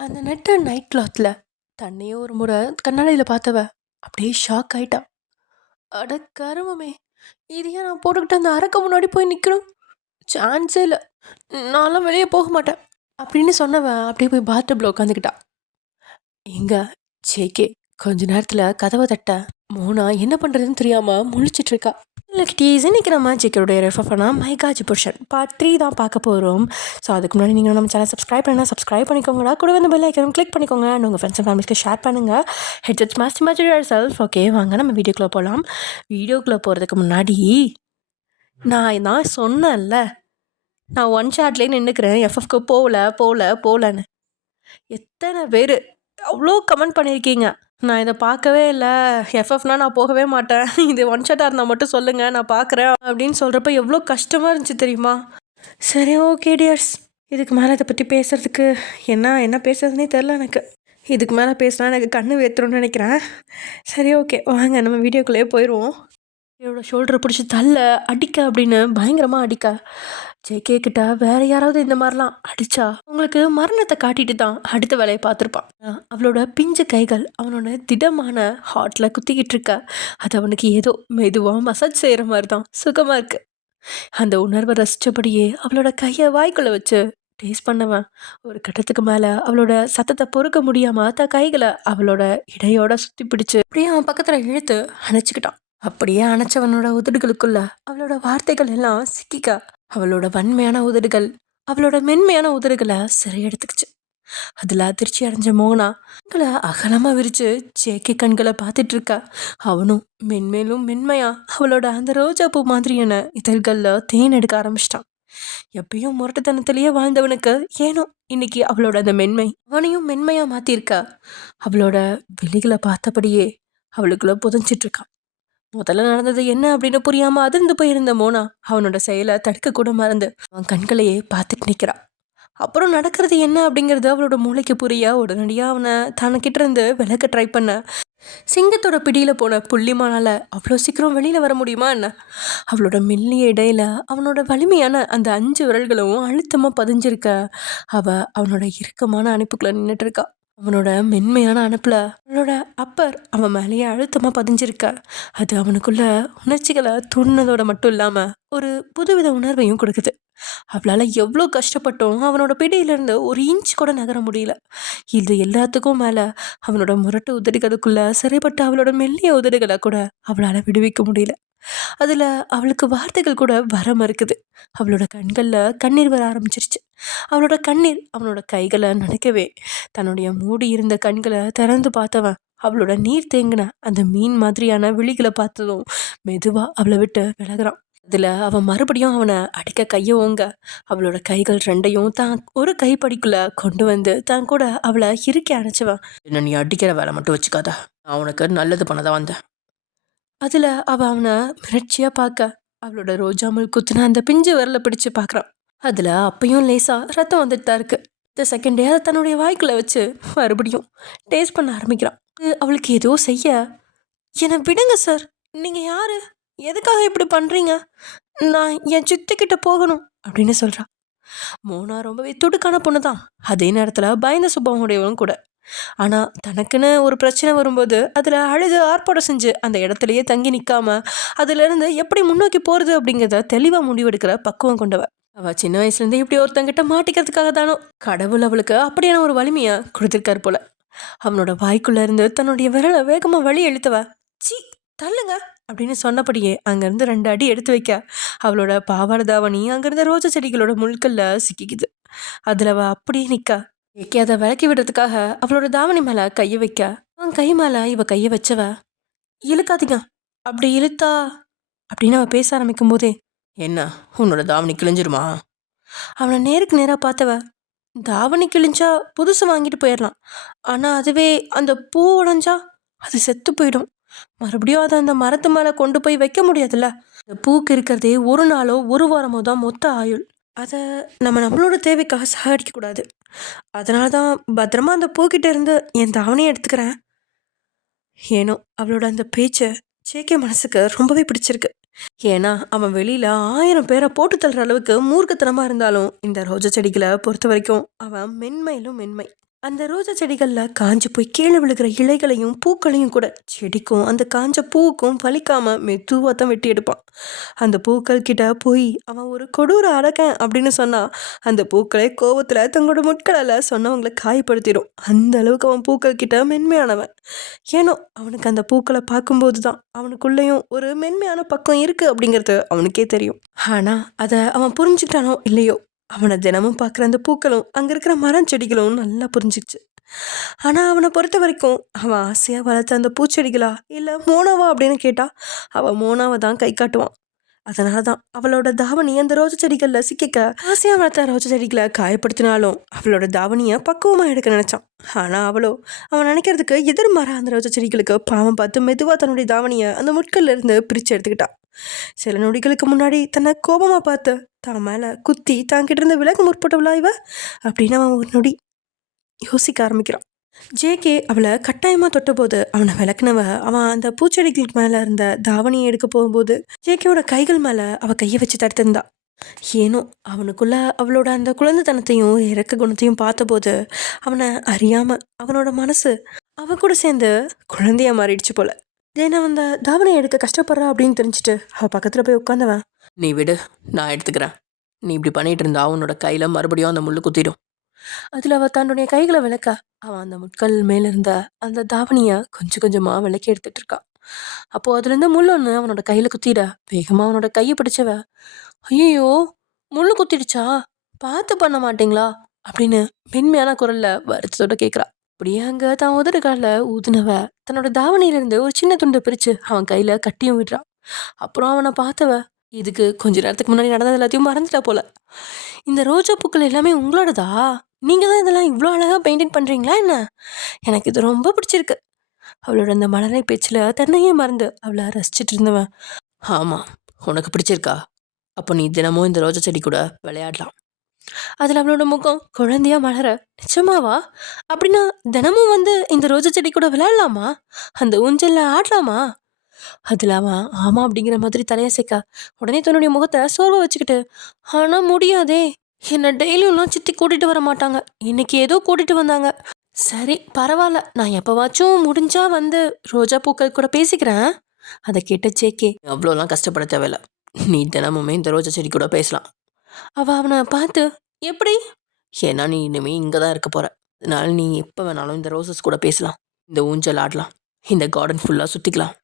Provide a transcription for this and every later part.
அந்த நெட்ட நைட் கிளாத்தில் தன்னையே ஒரு முறை கண்ணாடியில் பார்த்தவ அப்படியே ஷாக் ஆயிட்டா. அட கருமமே, இது ஏன் நான் போட்டுக்கிட்டு அந்த அறக்க முன்னாடி போய் நிற்கணும்? சான்ஸே இல்லை, நான்லாம் வெளியே போக மாட்டேன் அப்படின்னு சொன்னவன் அப்படியே போய் பாத்டப்பில் உட்காந்துக்கிட்டா. எங்க ஜேகே கொஞ்ச நேரத்தில் கதவை தட்ட மோனா என்ன பண்ணுறதுன்னு தெரியாமல் முழிச்சிட்டு இருக்கா. லக்டீஸ் இன்னைக்கு நம்ம ஜேகேடைய ரெஃபர்னா மைகாஜி புருஷன் பார்ட் 3 தான் பார்க்க போகிறோம். ஸோ அதுக்கு முன்னாடி நீங்கள் நம்ம சேனல் சப்ஸ்கிரைப் பண்ணால் சப்ஸ்கிரைப் பண்ணிக்கோங்கடா. கூட வந்து பெல் ஐக்கனும் கிளிக் பண்ணிக்கோங்க அண்ட் உங்கள் ஃப்ரெண்ட்ஸ் அண்ட் ஃபேமிலிஸ்க்கு ஷேர் பண்ணுங்கள். Headsets master match your self. Okay, வாங்க நம்ம வீடியோக்குள்ளே போகலாம். வீடியோக்குள்ளே போகிறதுக்கு முன்னாடி நான் சொன்னேன்ல, நான் ஒன் ஷாட்லேயே நின்றுக்கிறேன், எஃப்எஃப்க்கு போகலன்னு எத்தனை பேர் அவ்வளோ கமெண்ட் பண்ணியிருக்கீங்க. நான் இதை பார்க்கவே இல்லை, எஃப்எஃப்னா நான் போகவே மாட்டேன், இது ஒன் ஷாட்டாக இருந்தால் மட்டும் சொல்லுங்கள் நான் பார்க்குறேன் அப்படின்னு சொல்கிறப்ப எவ்வளோ கஷ்டமாக இருந்துச்சு தெரியுமா? சரி, ஓகே டியர்ஸ், இதுக்கு மேலே இதை பற்றி பேசுகிறதுக்கு என்ன பேசுறதுனே தெரில எனக்கு. இதுக்கு மேலே பேசினா எனக்கு கண்ணு வேத்துரும்னு நினைக்கிறேன். சரி, ஓகே, வாங்க நம்ம வீடியோக்குள்ளேயே போயிடுவோம். என்னோட ஷோல்டரை பிடிச்சி தள்ள அடிக்க அப்படின்னு பயங்கரமாக அடிக்க ஜேகே கிட்ட வேற யாராவது இந்த மாதிரிலாம் அடிச்சா உங்களுக்கு மரணத்தை காட்டிட்டு தான் அடுத்த வேலையை பார்த்துருப்பான். அவளோட பிஞ்சு கைகள் அவனோட திடமான ஹார்ட்ல குத்திக்கிட்டு இருக்க அது அவனுக்கு ஏதோ மெதுவாக மசாஜ் செய்கிற மாதிரி தான் சுகமாக இருக்கு. அந்த உணர்வை ரசித்தபடியே அவளோட கையை வாய்க்குள்ள வச்சு டேஸ்ட் பண்ணவன் ஒரு கட்டத்துக்கு மேலே அவளோட சத்தத்தை பொறுக்க முடியாமல் த கைகளை அவளோட இடையோட சுற்றி பிடிச்சு அப்படியே அவன் பக்கத்தில் இழுத்து அணைச்சிக்கிட்டான். அப்படியே அணைச்சவனோட உதடுகளுக்குள்ள அவளோட வார்த்தைகள் எல்லாம் சிக்கிக்க அவளோட வன்மையான உதடுகள் அவளோட மென்மையான உதடுகளை சிறை எடுத்துக்கிச்சு. அதுல அதிர்ச்சி அடைஞ்ச மோனா கண்களை அகலமா விரிச்சு ஜேகே கண்களை பார்த்துட்டு இருக்கா. அவனும் மென்மேலும் மென்மையா அவளோட அந்த ரோஜா பூ மாதிரியான இதழ்கள்ல தேன் எடுக்க ஆரம்பிச்சிட்டான். எப்பயும் முரட்டுத்தனத்திலேயே வாழ்ந்தவனுக்கு ஏனோ இன்னைக்கு அவளோட அந்த மென்மை அவனையும் மென்மையா மாத்திருக்கா. அவளோட விழிகளை பார்த்தபடியே அவளுக்குள்ள புதைஞ்சிட்டு இருக்கான். முதல்ல நடந்தது என்ன அப்படின்னு புரியாம அதிர்ந்து போயிருந்த மோனா அவனோட செயலை தடுக்க கூட மறந்து அவன் கண்களையே பார்த்துட்டு நிற்கிறான். அப்புறம் நடக்கிறது என்ன அப்படிங்கிறது அவளோட மூளைக்கு புரிய உடனடியாக அவனை தனக்கிட்ட இருந்து விலக்க ட்ரை பண்ண சிங்கத்தோட பிடியில போன புள்ளிமானால அவ்வளோ சீக்கிரம் வெளியில வர முடியுமா என்ன? அவளோட மெல்லிய இடையில அவனோட வலிமையான அந்த 5 விரல்களும் அழுத்தமா பதிஞ்சிருக்க அவனோட இறுக்கமான அணைப்புக்குள்ள நின்றுட்டு இருக்கா. அவனோட மென்மையான அனுப்புல அவனோட அப்பர் அவன் மேலேயே அழுத்தமாக பதிஞ்சிருக்க அது அவனுக்குள்ள உணர்ச்சிகளை தூண்டினதோட மட்டும் இல்லாமல் ஒரு புதுவித உணர்வையும் கொடுக்குது. அவளால் எவ்வளோ கஷ்டப்பட்டோம் அவனோட பிடியிலேருந்து ஒரு இன்ச் கூட நகர முடியல. இது எல்லாத்துக்கும் மேலே அவனோட முரட்டு உதடுகளுக்குள்ள சிறைப்பட்ட அவளோட மெல்லிய உதடுகளை கூட அவளால் விடுவிக்க முடியல. அதில் அவளுக்கு வார்த்தைகள் கூட வர மறுக்குது. அவளோட கண்களில் கண்ணீர் வர ஆரம்பிச்சிருச்சு. அவளோட கண்ணீர் அவனோட கைகளை நனைக்கவே தன்னுடைய மூடி இருந்த கண்களை திறந்து பார்த்தவன் அவளோட நீர் தேங்கின அந்த மீன் மாதிரியான விழிகளை பார்த்ததும் மெதுவாக அவளை விட்டு விலகிறான். அதில் அவன் மறுபடியும் அவனை அடிக்க கையை ஓங்க அவளோட கைகள் ரெண்டையும் தான் ஒரு கைப்படிக்குள்ள கொண்டு வந்து தான் கூட அவளை இறுக்கி அணைச்சவன். என்ன நீ அடிக்கிற வேலை மட்டும் வச்சுக்காத, நான் உனக்கு நல்லது பண்ணதான் வந்தேன். அதில் அவனை மிரட்சியாக பார்க்க அவளோட ரோஜா முள் குத்துன அந்த பிஞ்சு விரலை பிடிச்சு பார்க்குறான். அதில் அப்பையும் லேசாக ரத்தம் வந்துட்டு தான் இருக்கு. இந்த செகண்டே அதை தன்னுடைய வாய்க்குள்ள வச்சு மறுபடியும் டேஸ்ட் பண்ண ஆரம்பிக்கிறான். அவளுக்கு ஏதோ செய்ய, என்னை விடுங்க சார், நீங்கள் யார், எதுக்காக இப்படி பண்ணுறீங்க, நான் என் சித்திக்கிட்ட போகணும் அப்படின்னு சொல்கிறான். மோனா ரொம்பவே துடுக்கான பொண்ணு தான், அதே நேரத்தில் பயந்த சுபாவம் உடையவனும் கூட. ஆனால் தனக்குன்னு ஒரு பிரச்சனை வரும்போது அதில் அழுது ஆர்ப்பாட்டம் செஞ்சு அந்த இடத்துலையே தங்கி நிற்காம அதுலேருந்து எப்படி முன்னோக்கி போகிறது அப்படிங்கிறத தெளிவாக முடிவெடுக்கிற பக்குவம் கொண்டவ. அவள் சின்ன வயசுலேருந்து இப்படி ஒருத்தங்கிட்ட மாட்டிக்கிறதுக்காக தானோ கடவுள் அவளுக்கு அப்படியான ஒரு வலிமையை கொடுத்துருக்காரு போல. அவனோட வாய்க்குள்ளே இருந்து தன்னுடைய விரலை வேகமாக வழி இழுத்தவ சி தள்ளுங்க அப்படின்னு சொன்னபடியே அங்கேருந்து 2 அடி எடுத்து வைக்க அவளோட பாவாடை தாவணி அங்கேருந்த ரோஜா செடிகளோட முள்கல்ல சிக்கிக்குது. அதில் அவள் அப்படியே நிற்க ஏக்கே அதை விளக்கி விடுறதுக்காக அவளோட தாவணி மேலே கையை வைக்க அவன் கை மேலே இவ கையை வச்சவ இழுக்காதீங்க, அப்படி இழுத்தா அப்படின்னு அவள் பேச ஆரம்பிக்கும் போதே என்ன உன்னோட தாவணி கிழிஞ்சிருமா? அவனை நேருக்கு நேராக பார்த்தவ தாவணி கிழிஞ்சா புதுசு வாங்கிட்டு போயிடலாம், ஆனால் அதுவே அந்த பூ உடஞ்சா அது செத்து போயிடும், மறுபடியும் அதை அந்த மரத்து மேலே கொண்டு போய் வைக்க முடியாதுல்ல. அந்த பூக்கு இருக்கிறதே ஒரு நாளோ ஒரு வாரமோ தான் மொத்த ஆயுள். அதை நம்மளோட தேவைக்காக சாகடிக்கக்கூடாது. அதனால தான் பத்திரமா அந்த பூக்கிட்ட இருந்து என் தாவணியை எடுத்துக்கிறேன். ஏனோ அவளோட அந்த பேச்சை ஜேகே மனசுக்கு ரொம்பவே பிடிச்சிருக்கு. ஏன்னா அவன் வெளியில் 1000 பேரை போட்டு தள்ளுற அளவுக்கு மூர்க்கத்தனமாக இருந்தாலும் இந்த ரோஜா செடிகளை பொறுத்த வரைக்கும் அவன் மென்மையிலும் மென்மை. அந்த ரோஜா செடிகள்ல காஞ்சு போய் கீழே விழுகிற இலைகளையும் பூக்களையும் கூட செடிக்கும் அந்த காஞ்ச பூவுக்கும் வலிக்காம மெதுவாக தான் வெட்டி எடுப்பான். அந்த பூக்கள் கிட்ட போய் அவன் ஒரு கொடூர அடக்கன் அப்படின்னு சொன்னா அந்த பூக்களை கோவத்துல தங்களோட முட்களால் சொன்னவங்களை காயப்படுத்திடும். அந்த அளவுக்கு அவன் பூக்கள் கிட்ட மென்மையானவன். ஏனோ அவனுக்கு அந்த பூக்களை பார்க்கும்போது தான் அவனுக்குள்ளேயும் ஒரு மென்மையான பக்கம் இருக்கு அப்படிங்கிறது அவனுக்கே தெரியும். ஆனா அதை அவன் புரிஞ்சுக்கிட்டானோ இல்லையோ, அவனை தினமும் பார்க்குற அந்த பூக்களும் அங்கே இருக்கிற மரம் செடிகளும் நல்லா புரிஞ்சிச்சு. ஆனால் அவனை பொறுத்த வரைக்கும் அவன் ஆசையாக வளர்த்த அந்த பூச்செடிகளா இல்லை மோனாவா அப்படின்னு கேட்டால் அவன் மோனாவை தான் கை காட்டுவான். அதனால தான் அவளோட தாவணி அந்த ரோஜா செடிகளில் சிக்கிக்க ஆசையாக வளர்த்த ரோஜா செடிகளை காயப்படுத்தினாலும் அவளோட தாவணியை பக்குவமாக எடுக்க நினச்சான். ஆனால் அவளோ அவன் நினைக்கிறதுக்கு எதிர்மாறா அந்த ரோஜா செடிகளுக்கு பாவம் பார்த்து மெதுவாக தன்னுடைய தாவணியை அந்த முட்கள்ல இருந்து பிரித்து எடுத்துக்கிட்டான். சில நொடிகளுக்கு முன்னாடி தன்னை கோபமாக பார்த்து தான் மேலே குத்தி தாங்கிட்ட இருந்து விலக முற்பட்டவளா இவ அப்படின்னு அவன் ஒரு நொடி யோசிக்க ஆரம்பிக்கிறான். ஜேகே அவளை கட்டாயமாக தொட்டபோது அவனை விளக்குனவ அவன் அந்த பூச்செடிகளுக்கு மேலே இருந்த தாவணியை எடுக்க போகும்போது ஜேகேவோட கைகள் மேலே அவள் கையை வச்சு தடுத்திருந்தா. ஏனோ அவனுக்குள்ள அவளோட அந்த குழந்தைத்தனத்தையும் இறக்க குணத்தையும் பார்த்தபோது அவனை அறியாமல் அவனோட மனசு அவ கூட சேர்ந்து குழந்தையா மாறிடுச்சு போல. ஏன்னா அந்த தாவணியை எடுக்க கஷ்டப்படுறா அப்படின்னு தெரிஞ்சுட்டு அவள் பக்கத்தில் போய் உட்காந்தவன், நீ விடு, நான் எடுத்துக்கிறேன். நீ இப்படி பண்ணிட்டு இருந்தா அவனோட கையில் மறுபடியும் அந்த முள்ளு குத்திடும். அதில் அவள் தன்னுடைய கைகளை விளக்க அவன் அந்த முட்கள் மேலே இருந்த அந்த தாவணியை கொஞ்சம் கொஞ்சமாக விளக்கி எடுத்துட்டு இருக்கான். அப்போது அதுலேருந்து முள் ஒன்று அவனோட கையில் குத்திட வேகமாக அவனோட கையை பிடிச்சவ, ஐயோ முள்ளு குத்திடுச்சா, பார்த்து பண்ண மாட்டீங்களா அப்படின்னு மென்மையான குரலில் வருத்தத்தோட கேட்குறா. அப்படியே அங்கே தான் உதடு காலில் ஊதுனவ தன்னோட தாவணியிலேருந்து ஒரு சின்ன துண்டை பிரித்து அவன் கையில் கட்டியும் விடுறான். அப்புறம் அவனை பார்த்தவ இதுக்கு கொஞ்ச நேரத்துக்கு முன்னாடி நடந்தது எல்லாத்தையும் மறந்துட்டா போல. இந்த ரோஜா பூக்கள் எல்லாமே உங்களோடதா? நீங்கள் தான் இதெல்லாம் இவ்வளோ அழகாக பெயிண்டிங் பண்ணுறீங்களா என்ன? எனக்கு இது ரொம்ப பிடிச்சிருக்கு. அவளோட அந்த மலரை பேச்சில் தன்னையே மறந்து அவளை ரசிச்சிட்டு இருந்தவன், ஆமாம் உனக்கு பிடிச்சிருக்கா, அப்போ நீ தினமும் இந்த ரோஜா செடி கூட விளையாடலாம். அதில் அவளோட முகம் குழந்தையா மலர, நிச்சயமாவா? அப்படின்னா தினமும் வந்து இந்த ரோஜா செடி கூட விளையாடலாமா, அந்த ஊஞ்சல்ல ஆடலாமா? அதில் அவன் ஆமாம் அப்படிங்கிற மாதிரி தலையசைக்க உடனே தன்னுடைய முகத்தை சோர்வை வச்சுக்கிட்டு, ஆனால் முடியாதே, என்னை டெய்லியும்லாம் சித்தி கூட்டிகிட்டு வர மாட்டாங்க, இன்னைக்கு ஏதோ கூட்டிகிட்டு வந்தாங்க. சரி பரவாயில்ல, நான் எப்போவாச்சும் முடிஞ்சா வந்து ரோஜா பூக்கள் கூட பேசிக்கிறேன். அதை கேட்ட ஜேகே, அவ்வளோலாம் கஷ்டப்பட தேவையில்ல, நீ தினமுமே இந்த ரோஜா செடி கூட பேசலாம். அவள் அவனை பார்த்து, எப்படி? ஏன்னா நீ இனிமே இங்கே தான் இருக்க போகிற, அதனால நீ எப்போ வேணாலும் இந்த ரோசஸ் கூட பேசலாம், இந்த ஊஞ்சல் ஆடலாம், இந்த கார்டன் ஃபுல்லாக சுற்றிக்கலாம்.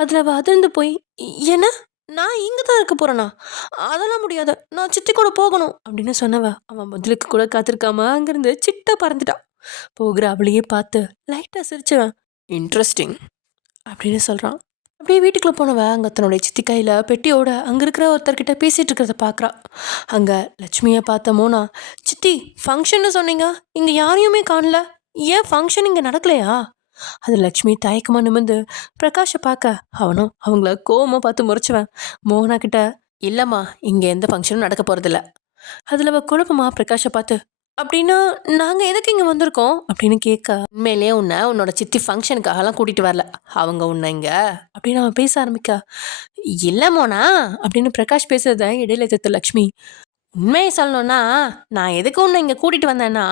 அதில் அவள் அதிர்ந்து போய், என்ன நான் இங்கே தான் இருக்க போகிறேனா? அதெல்லாம் முடியாது, நான் சித்தி கூட போகணும் அப்படின்னு சொன்னவ அவன் பதிலுக்கு கூட காத்திருக்காம அங்கேருந்து சிட்டா பறந்துட்டான். போகிற அவளையே பார்த்து லைட்டாக சிரிச்சவன், இன்ட்ரெஸ்டிங் அப்படின்னு சொல்கிறான். அப்படியே வீட்டுக்குள்ளே போனவ அங்கே தன்னுடைய சித்தி கையில் பெட்டியோட அங்கே இருக்கிற ஒருத்தர்கிட்ட பேசிகிட்டு இருக்கிறத பார்க்குறா. அங்கே லட்சுமியை பார்த்த மோனா, சித்தி ஃபங்க்ஷன்னு சொன்னீங்க, இங்கே யாரையுமே காணல, ஏன் ஃபங்க்ஷன் இங்கே நடக்கலையா? அது லட்சுமி தயக்கமாக நிமிர்ந்து பிரகாஷை பார்க்க அவனும் அவங்கள கோவமாக பார்த்து முறைச்சுவேன். மோகனா கிட்ட, இல்லைம்மா இங்கே எந்த ஃபங்க்ஷனும் நடக்க போகிறதில்ல. அதில் அவள் குழப்பமா பிரகாஷை பார்த்து, அப்படின்னா நாங்கள் எதுக்கு இங்கே வந்திருக்கோம் அப்படின்னு கேட்க, உண்மையிலேயே உன்னோட சித்தி ஃபங்க்ஷனுக்காகலாம் கூட்டிகிட்டு வரல, அவங்க உன்னை இங்கே அப்படின்னு அவன் பேச ஆரம்பிக்க, இல்லை மோனா அப்படின்னு பிரகாஷ் பேசுறத இடையில எதிர்த்த லக்ஷ்மி, உண்மையை சொல்லணும்னா நான் எதுக்கு உன்னை இங்கே கூட்டிகிட்டு வந்தேன்னா,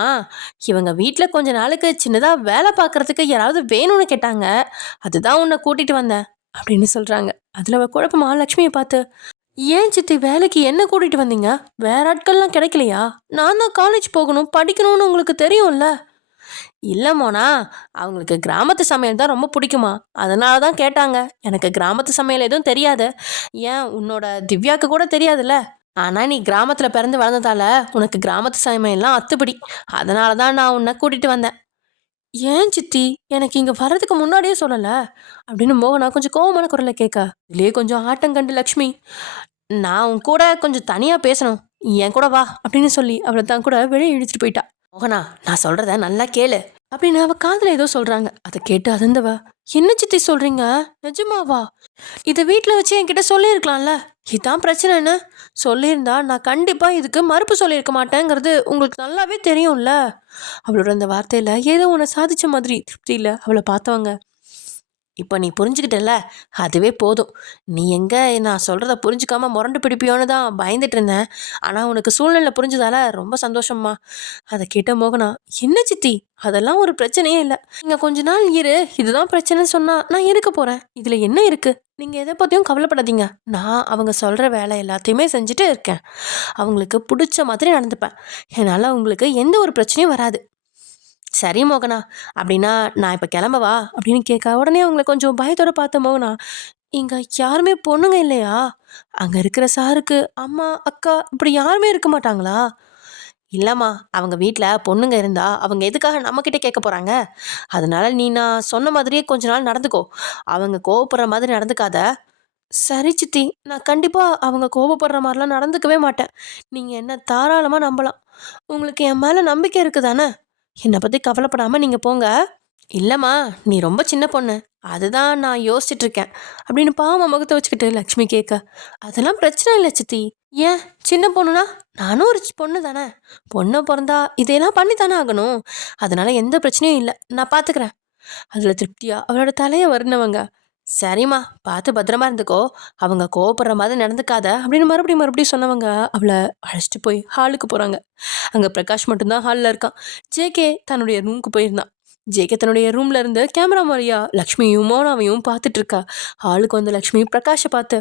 இவங்க வீட்டில் கொஞ்ச நாளுக்கு சின்னதாக வேலை பார்க்குறதுக்கு யாராவது வேணும்னு கேட்டாங்க, அதுதான் உன்னை கூட்டிகிட்டு வந்தேன் அப்படின்னு சொல்கிறாங்க. அதில் அவள் குழப்பமா லக்ஷ்மியை பார்த்து, ஏன் சித்தி வேலைக்கு என்ன கூட்டிகிட்டு வந்தீங்க, வேற ஆட்கள்லாம் கிடைக்கலையா? நான் தான் காலேஜ் போகணும் படிக்கணும்னு உங்களுக்கு தெரியும்ல. இல்லை மோனா, அவங்களுக்கு கிராமத்து சமையல் தான் ரொம்ப பிடிக்குமா, அதனால தான் கேட்டாங்க. எனக்கு கிராமத்து சமையல் எதுவும் தெரியாது, ஏன் உன்னோட திவ்யாவுக்கு கூட தெரியாதுல்ல, ஆனால் நீ கிராமத்தில் பிறந்து வளர்ந்ததால உனக்கு கிராமத்து சமையல்லாம் அத்துப்படி, அதனால தான் நான் உன்னை கூட்டிகிட்டு வந்தேன். ஏன் சித்தி எனக்கு இங்கே வர்றதுக்கு முன்னாடியே சொல்லலை அப்படின்னு மோகனா கொஞ்சம் கோவமான குரலை கேட்க, இதுலேயே கொஞ்சம் ஆட்டம் கண்டு லக்ஷ்மி, நான் உன் கூட கொஞ்சம் தனியாக பேசணும், என் கூட வா அப்படின்னு சொல்லி அவளை தான் கூட வெளியே இழுத்துட்டு போயிட்டா. மோகனா நான் சொல்கிறத நல்லா கேளு அப்படின்னு அவள் காதில் ஏதோ சொல்கிறாங்க. அதை கேட்டு அதந்தவ, என்ன சித்தி சொல்கிறீங்க, நிஜமாவா? இதை வீட்டில் வச்சு என்கிட்ட சொல்லியிருக்கலாம்ல, இதுதான் பிரச்சனைன்னு சொல்லியிருந்தா நான் கண்டிப்பாக இதுக்கு மறுப்பு சொல்லியிருக்க மாட்டேங்கிறது உங்களுக்கு நல்லாவே தெரியும்ல. அவளோட அந்த வார்த்தையில் ஏதோ ஒன்று சாதித்த மாதிரி திருப்தியில் அவளை பார்த்தவங்க, இப்போ நீ புரிஞ்சுக்கிட்டல, அதுவே போதும். நீ எங்கே நான் சொல்கிறத புரிஞ்சுக்காம முரண்டு பிடிப்பியோன்னு தான் பயந்துட்டு இருந்தேன். ஆனால் உனக்கு சூழ்நிலை புரிஞ்சதால ரொம்ப சந்தோஷம்மா. அதை கேட்ட மோகனா, என்ன சித்தி, அதெல்லாம் ஒரு பிரச்சனையே இல்லை. நீங்கள் கொஞ்ச நாள் இரு, இதுதான் பிரச்சனைன்னு சொன்னால் நான் இருக்க போகிறேன். இதில் என்ன இருக்குது? நீங்கள் எதை பற்றியும் கவலைப்படாதீங்க. நான் அவங்க சொல்கிற வேலை எல்லாத்தையுமே செஞ்சுட்டு இருக்கேன். அவங்களுக்கு பிடிச்ச மாதிரி நடந்துப்பேன். என்னால் அவங்களுக்கு எந்த ஒரு பிரச்சனையும் வராது. சரி மோகனா, அப்படின்னா நான் இப்போ கிளம்பவா அப்படின்னு கேட்க, உடனே அவங்கள கொஞ்சம் பயத்தோட பார்த்த மோகனா, இங்கே யாருமே பொண்ணுங்க இல்லையா? அங்கே இருக்கிற சாருக்கு அம்மா அக்கா இப்படி யாருமே இருக்க மாட்டாங்களா? இல்லைம்மா, அவங்க வீட்டில் பொண்ணுங்க இருந்தா அவங்க எதுக்காக நம்மக்கிட்ட கேட்க போகிறாங்க? அதனால நீ நான் சொன்ன மாதிரியே கொஞ்ச நாள் நடந்துக்கோ. அவங்க கோவப்படுற மாதிரி நடந்துக்காத. சரி சித்தி, நான் கண்டிப்பாக அவங்க கோவப்படுற மாதிரிலாம் நடந்துக்கவே மாட்டேன். நீங்கள் என்ன தாராளமாக நம்பலாம். உங்களுக்கு என் மேலே நம்பிக்கை இருக்குதானே? என்னை பற்றி கவலைப்படாமல் நீங்கள் போங்க. இல்லைம்மா, நீ ரொம்ப சின்ன பொண்ணு, அதுதான் நான் யோசிச்சுட்டு இருக்கேன் அப்படின்னு பாவம் முகத்தை வச்சுக்கிட்டு லக்ஷ்மி கேட்க, அதெல்லாம் பிரச்சனை இல்லை சித்தி. ஏன் சின்ன பொண்ணுனா? நானும் ஒரு பொண்ணு தானே. பொண்ணு பிறந்தா இதையெல்லாம் பண்ணி தானே ஆகணும். அதனால எந்த பிரச்சனையும் இல்லை, நான் பார்த்துக்கிறேன். அதில் திருப்தியா அவளோட தலையை வருணவங்க, சரிம்மா, பார்த்து பத்திரமா இருந்துக்கோ. அவங்க கோவப்படுற மாதிரி நடந்துக்காத அப்படின்னு மறுபடியும் சொன்னவங்க அவளை அழைச்சிட்டு போய் ஹாலுக்கு போகிறாங்க. அங்கே பிரகாஷ் மட்டும்தான் ஹாலில் இருக்கான். ஜேகே தன்னுடைய ரூமுக்கு போயிருந்தான். ஜேகே தன்னுடைய ரூம்ல இருந்து கேமரா மாதிரியா லக்ஷ்மியும் மோனாவையும் பார்த்துட்டு இருக்கா. ஹாலுக்கு வந்த லக்ஷ்மி பிரகாஷை பார்த்து,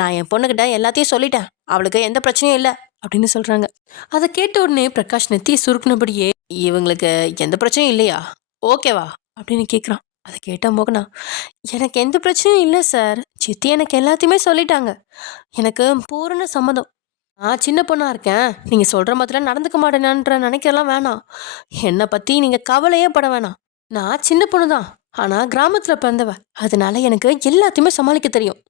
நான் என் பொண்ணுக்கிட்ட எல்லாத்தையும் சொல்லிட்டேன், அவளுக்கு எந்த பிரச்சனையும் இல்லை அப்படின்னு சொல்கிறாங்க. அதை கேட்ட உடனே பிரகாஷ் நெத்தி சுருக்குனபடியே, இவங்களுக்கு எந்த பிரச்சனையும் இல்லையா, ஓகேவா அப்படின்னு கேட்குறான். அதை கேட்ட மோகனா, எனக்கு எந்த பிரச்சனையும் இல்லை சார், சித்தி எனக்கு எல்லாத்தையுமே சொல்லிட்டாங்க, எனக்கு பூரண சம்மதம். நான் சின்ன பொண்ணாக இருக்கேன், நீங்கள் சொல்கிற மாதிரிலாம் நடந்துக்க மாட்டேனான்ற நினைக்கலாம் வேணாம். என்னை பற்றி நீங்கள் கவலையே பட வேணாம். நான் சின்ன பொண்ணு தான், ஆனால் கிராமத்தில் பிறந்தவ, அதனால எனக்கு எல்லாத்தையுமே சமாளிக்க தெரியும்.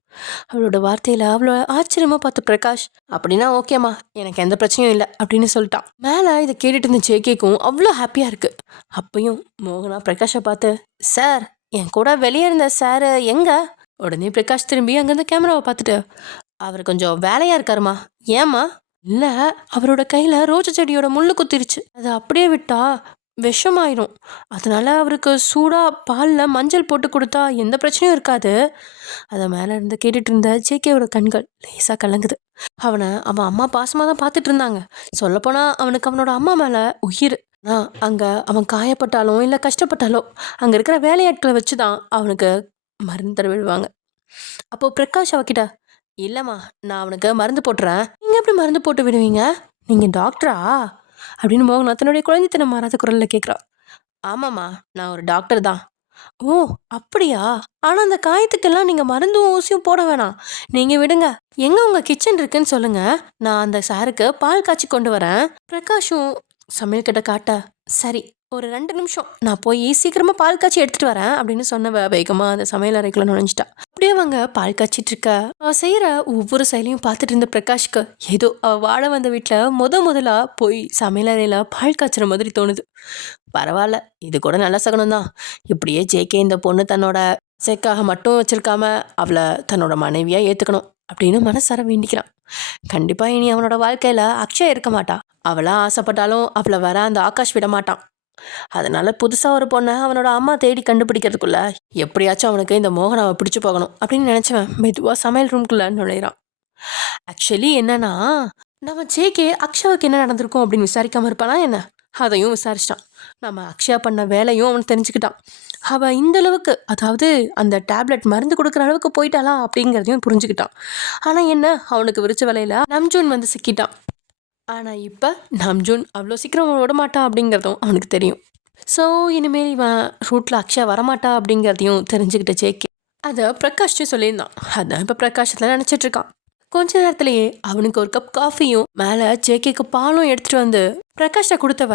அவளோட வார்த்தையில் அவ்வளோ ஆச்சரியமாக பார்த்து பிரகாஷ், அப்படின்னா ஓகேம்மா, எனக்கு எந்த பிரச்சனையும் இல்லை அப்படின்னு சொல்லிட்டான். மேலே இதை கேட்டுட்டு இருந்த ஜேகேக்கும் அவ்வளோ ஹாப்பியாக இருக்குது. அப்பையும் மோகனா பிரகாஷை பார்த்து, சார், என் கூட வெளியே இருந்த சார் எங்கே? உடனே பிரகாஷ் திரும்பி அங்கேருந்து கேமராவை பார்த்துட்டு, அவர் கொஞ்சம் வேலையாக இருக்காருமா. ஏம்மா? இல்லை, அவரோட கையில் ரோஜா செடியோட முள்ளு குத்திருச்சு, அதை அப்படியே விட்டா விஷமாயிரும். அதனால அவருக்கு சூடாக பாலில் மஞ்சள் போட்டு கொடுத்தா எந்த பிரச்சனையும் இருக்காது. அதை மேலே இருந்து கேட்டுட்டு இருந்த ஜேகேவோட கண்கள் லேசாக கலங்குது. அவன் அம்மா பாசமாக தான் பார்த்துட்டு இருந்தாங்க. சொல்லப்போனால் அவனுக்கு அவனோட அம்மா மேலே உயிர். ஆனால் அங்கே அவன் காயப்பட்டாலும் இல்லை கஷ்டப்பட்டாலோ அங்கே இருக்கிற வேலையாட்களை வச்சு தான் அவனுக்கு மருந்து தர விடுவாங்க. அப்போது பிரகாஷ் அவகிட்ட, இல்லைம்மா, நான் அவனுக்கு மருந்து போட்டுறேன். நீங்கள் எப்படி மருந்து போட்டு விடுவீங்க? நீங்கள் டாக்டரா அப்படின்னு மோகனா தன்னுடைய குழந்தைத்தனம் மாறாத குரலில் கேட்குறான். ஆமாம்மா, நான் ஒரு டாக்டர் தான். ஓ, அப்படியா? ஆனால் அந்த காயத்துக்கெல்லாம் நீங்கள் மருந்தும் ஊசியும் போட வேணாம், நீங்கள் விடுங்க. எங்கே உங்கள் கிச்சன் இருக்குன்னு சொல்லுங்கள், நான் அந்த சாருக்கு பால் காய்ச்சி கொண்டு வரேன். பிரகாஷும் சமையல் கிட்ட காட்ட, சரி, ஒரு 2 நிமிஷம், நான் போய் சீக்கிரமாக பால் காய்ச்சி எடுத்துகிட்டு வரேன் அப்படின்னு சொன்னவ வேகமாக அந்த சமையல் அறைக்குள்ள நுழைஞ்சிட்டா. அப்படியே அவங்க பால் காய்ச்சிட்டு இருக்க, அவள் செய்கிற ஒவ்வொரு செயலையும் பார்த்துட்டு இருந்த பிரகாஷ்க்கு ஏதோ அவள் வாழ வந்த வீட்டில் முதலாக போய் சமையல் அறையில் பால் காய்ச்சுற மாதிரி தோணுது. பரவாயில்ல, இது கூட நல்ல சகுனம் தான். இப்படியே ஜேகே இந்த பொண்ணு தன்னோட சேக்காக மட்டும் வச்சிருக்காம அவளை தன்னோட மனைவியாக ஏற்றுக்கணும் அப்படின்னு மனசார வேண்டிக்கிறான். கண்டிப்பாக இனி அவனோட வாழ்க்கையில் அக்ஷயா இருக்க மாட்டா. அவளாக ஆசைப்பட்டாலும் அவளை வர அந்த ஆகாஷ் விட மாட்டான். அதனால புதுசாக ஒரு பொண்ணை அவனோட அம்மா தேடி கண்டுபிடிக்கிறதுக்குள்ள எப்படியாச்சும் அவனுக்கு இந்த மோகனாவை பிடிச்சி போகணும் அப்படின்னு நினச்சவன் மெதுவாக சமையல் ரூம்குள்ளே நுழையிறான். ஆக்சுவலி என்னன்னா, நம்ம ஜேகே அக்ஷயாவுக்கு என்ன நடந்திருக்கும் அப்படின்னு விசாரிக்காமல் இருப்பானா என்ன? அதையும் விசாரிச்சிட்டான். நம்ம அக்ஷயா பண்ண வேலையும் அவன் தெரிஞ்சுக்கிட்டான். அவள் இந்த அளவுக்கு, அதாவது அந்த டேப்லெட் மருந்து கொடுக்குற அளவுக்கு போயிட்டாளா அப்படிங்கிறதையும் புரிஞ்சுக்கிட்டான். ஆனால் என்ன, அவனுக்கு விரிச்ச வேலையில் நம்ஜூன் வந்து சிக்கிட்டான். ஆனால் இப்போ நம்ஜூன் அவ்வளோ சீக்கிரம் அவன் விடமாட்டான் அப்படிங்கிறதும் அவனுக்கு தெரியும். ஸோ இனிமேல் இவன் ரூட்டில் அக்ஷயா வரமாட்டா அப்படிங்கிறதையும் தெரிஞ்சுக்கிட்ட ஜேகே அதை பிரகாஷ்டும் சொல்லியிருந்தான். அதான் இப்போ பிரகாஷ் அதில் நினச்சிட்ருக்கான். கொஞ்ச நேரத்துலேயே அவனுக்கு ஒரு கப் காஃபியும் மேலே ஜேகேக்கு பாலும் எடுத்துகிட்டு வந்து பிரகாஷ்ட கொடுத்தவ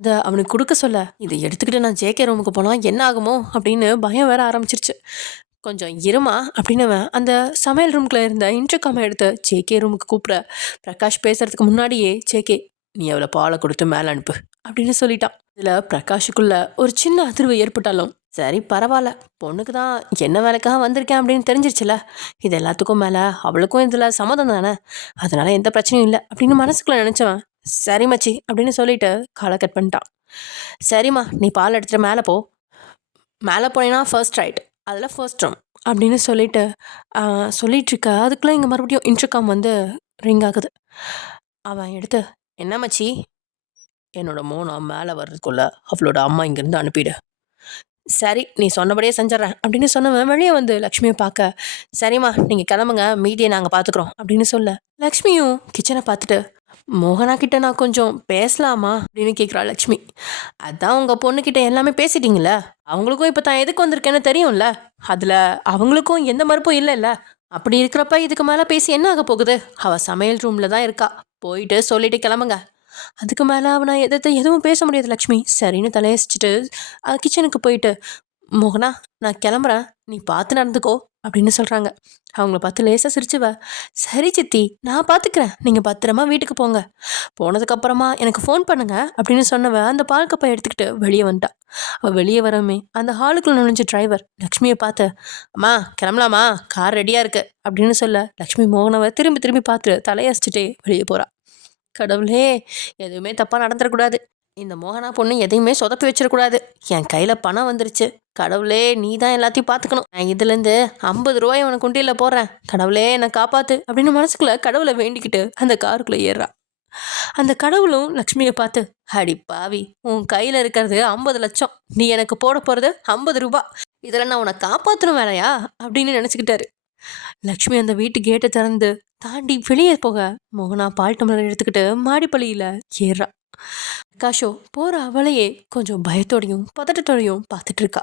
இதை அவனுக்கு கொடுக்க சொல்ல, இதை எடுத்துக்கிட்டு நான் ஜேகே ரூமுக்கு போனால் என்ன ஆகுமோ அப்படின்னு பயம் வேற ஆரம்பிச்சிருச்சு. கொஞ்சம் இருமா அப்படின்னவன் அந்த சமையல் ரூமுக்குள்ள இருந்த இன்டர்காமை எடுத்து ஜேகே ரூமுக்கு கூப்பிட, பிரகாஷ் பேசுறதுக்கு முன்னாடியே ஜேகே, நீ அவளை பாலை கொடுத்து மேலே அனுப்பு அப்படின்னு சொல்லிட்டான். இதில் பிரகாஷுக்குள்ள ஒரு சின்ன அதிர்வு ஏற்பட்டாலும், சரி பரவாயில்ல, பொண்ணுக்கு தான் என்ன வேலைக்காக வந்திருக்கேன் அப்படின்னு தெரிஞ்சிருச்சுல, இது எல்லாத்துக்கும் மேலே அவளுக்கும் இதில் சம்மதம் தானே, அதனால எந்த பிரச்சனையும் இல்லை அப்படின்னு மனசுக்குள்ள நினச்சவன், சரி மச்சி அப்படின்னு சொல்லிட்டு காலை கட் பண்ணிட்டான். சரிம்மா, நீ பால் எடுத்துகிட்டு மேலே போ, மேலே போனேன்னா ஃபர்ஸ்ட் ரைட், அதில் ஃபர்ஸ்ட் ரூம் அப்படின்னு சொல்லிட்டு சொல்லிகிட்ருக்க அதுக்குள்ளே இங்கே மறுபடியும் இன்டர்காம் வந்து ரிங் ஆகுது. அவன் எடுத்து, என்ன மச்சி, என்னோட மோனா மேலே வர்றதுக்குள்ள அவளோட அம்மா இங்கேருந்து அனுப்பிடு. சரி, நீ சொன்னபடியே செஞ்சிடறேன் அப்படின்னு சொன்னவன் வெளியே வந்து லக்ஷ்மியை பார்க்க, சரிம்மா நீங்கள் கிளம்புங்க, மீதியை நாங்கள் பார்த்துக்குறோம் அப்படின்னு சொல்ல, லக்ஷ்மியும் கிச்சனை பார்த்துட்டு, மோகனா கிட்ட நான் கொஞ்சம் பேசலாமா அப்படின்னு கேட்குறா லக்ஷ்மி. அதான் உங்கள் பொண்ணுக்கிட்ட எல்லாமே பேசிட்டீங்கள, அவங்களுக்கும் இப்போ தான் எதுக்கு வந்திருக்கேன்னு தெரியும்ல, அதில் அவங்களுக்கும் எந்த மறுப்பும் இல்லைல்ல, அப்படி இருக்கிறப்ப இதுக்கு மேலே பேசி என்ன ஆக போகுது, அவள் சமையல் ரூமில் தான் இருக்கா, போயிட்டு சொல்லிட்டு கிளம்புங்க. அதுக்கு மேலே அவனை எதிர்த்து எதுவும் பேச முடியாது லக்ஷ்மி. சரின்னு தலையசிச்சுட்டு கிச்சனுக்கு போயிட்டு, மோகனா நான் கிளம்புறேன், நீ பார்த்து நடந்துக்கோ அப்படின்னு சொல்கிறாங்க. அவங்கள பார்த்து லேசாக சிரிச்சுவ, சரி சித்தி நான் பார்த்துக்கிறேன், நீங்கள் பத்திரமா வீட்டுக்கு போங்க, போனதுக்கப்புறமா எனக்கு ஃபோன் பண்ணுங்க அப்படின்னு சொன்னவ அந்த பால் கப்பை எடுத்துக்கிட்டு வெளியே வந்துட்டா. அவள் வெளியே வரமே அந்த ஹாலுக்குள்ள நுழைஞ்ச டிரைவர் லக்ஷ்மியை பார்த்து, அம்மா கிளம்பலாமா, கார் ரெடியாக இருக்கு அப்படின்னு சொல்ல, லக்ஷ்மி மோகனவை திரும்பி திரும்பி பார்த்து தலையசிச்சுட்டே வெளியே போகிறா. கடவுளே, எதுவுமே தப்பாக நடந்துடக்கூடாது, இந்த மோகனா பொண்ணு எதையுமே சொதப்பி வச்சிடக்கூடாது, என் கையில் பணம் வந்துருச்சு, கடவுளே நீ தான் எல்லாத்தையும் பார்த்துக்கணும், நான் இதுலேருந்து 50 ரூபாய் உனக்கு குண்டியில் போடுறேன், கடவுளே என்னை காப்பாற்று அப்படின்னு மனசுக்குள்ளே கடவுளை வேண்டிக்கிட்டு அந்த காருக்குள்ளே ஏறுறா. அந்த கடவுளும் லக்ஷ்மியை பார்த்து, அடி பாவி, உன் கையில் இருக்கிறது 50 லட்சம், நீ எனக்கு போட போகிறது 50 ரூபா, இதில் நான் உன்னை காப்பாற்றணும் வேலையா அப்படின்னு நினச்சிக்கிட்டாரு. லக்ஷ்மி அந்த வீட்டு கேட்டை திறந்து தாண்டி வெளியே போக மோகனா பால் டம்ளர் எடுத்துக்கிட்டு மாடிப்பள்ளியில் ஏறா. காஷோ போகிற அவளையே கொஞ்சம் பயத்தோடையும் பதட்டத்தோடையும் பார்த்துட்டு இருக்கா.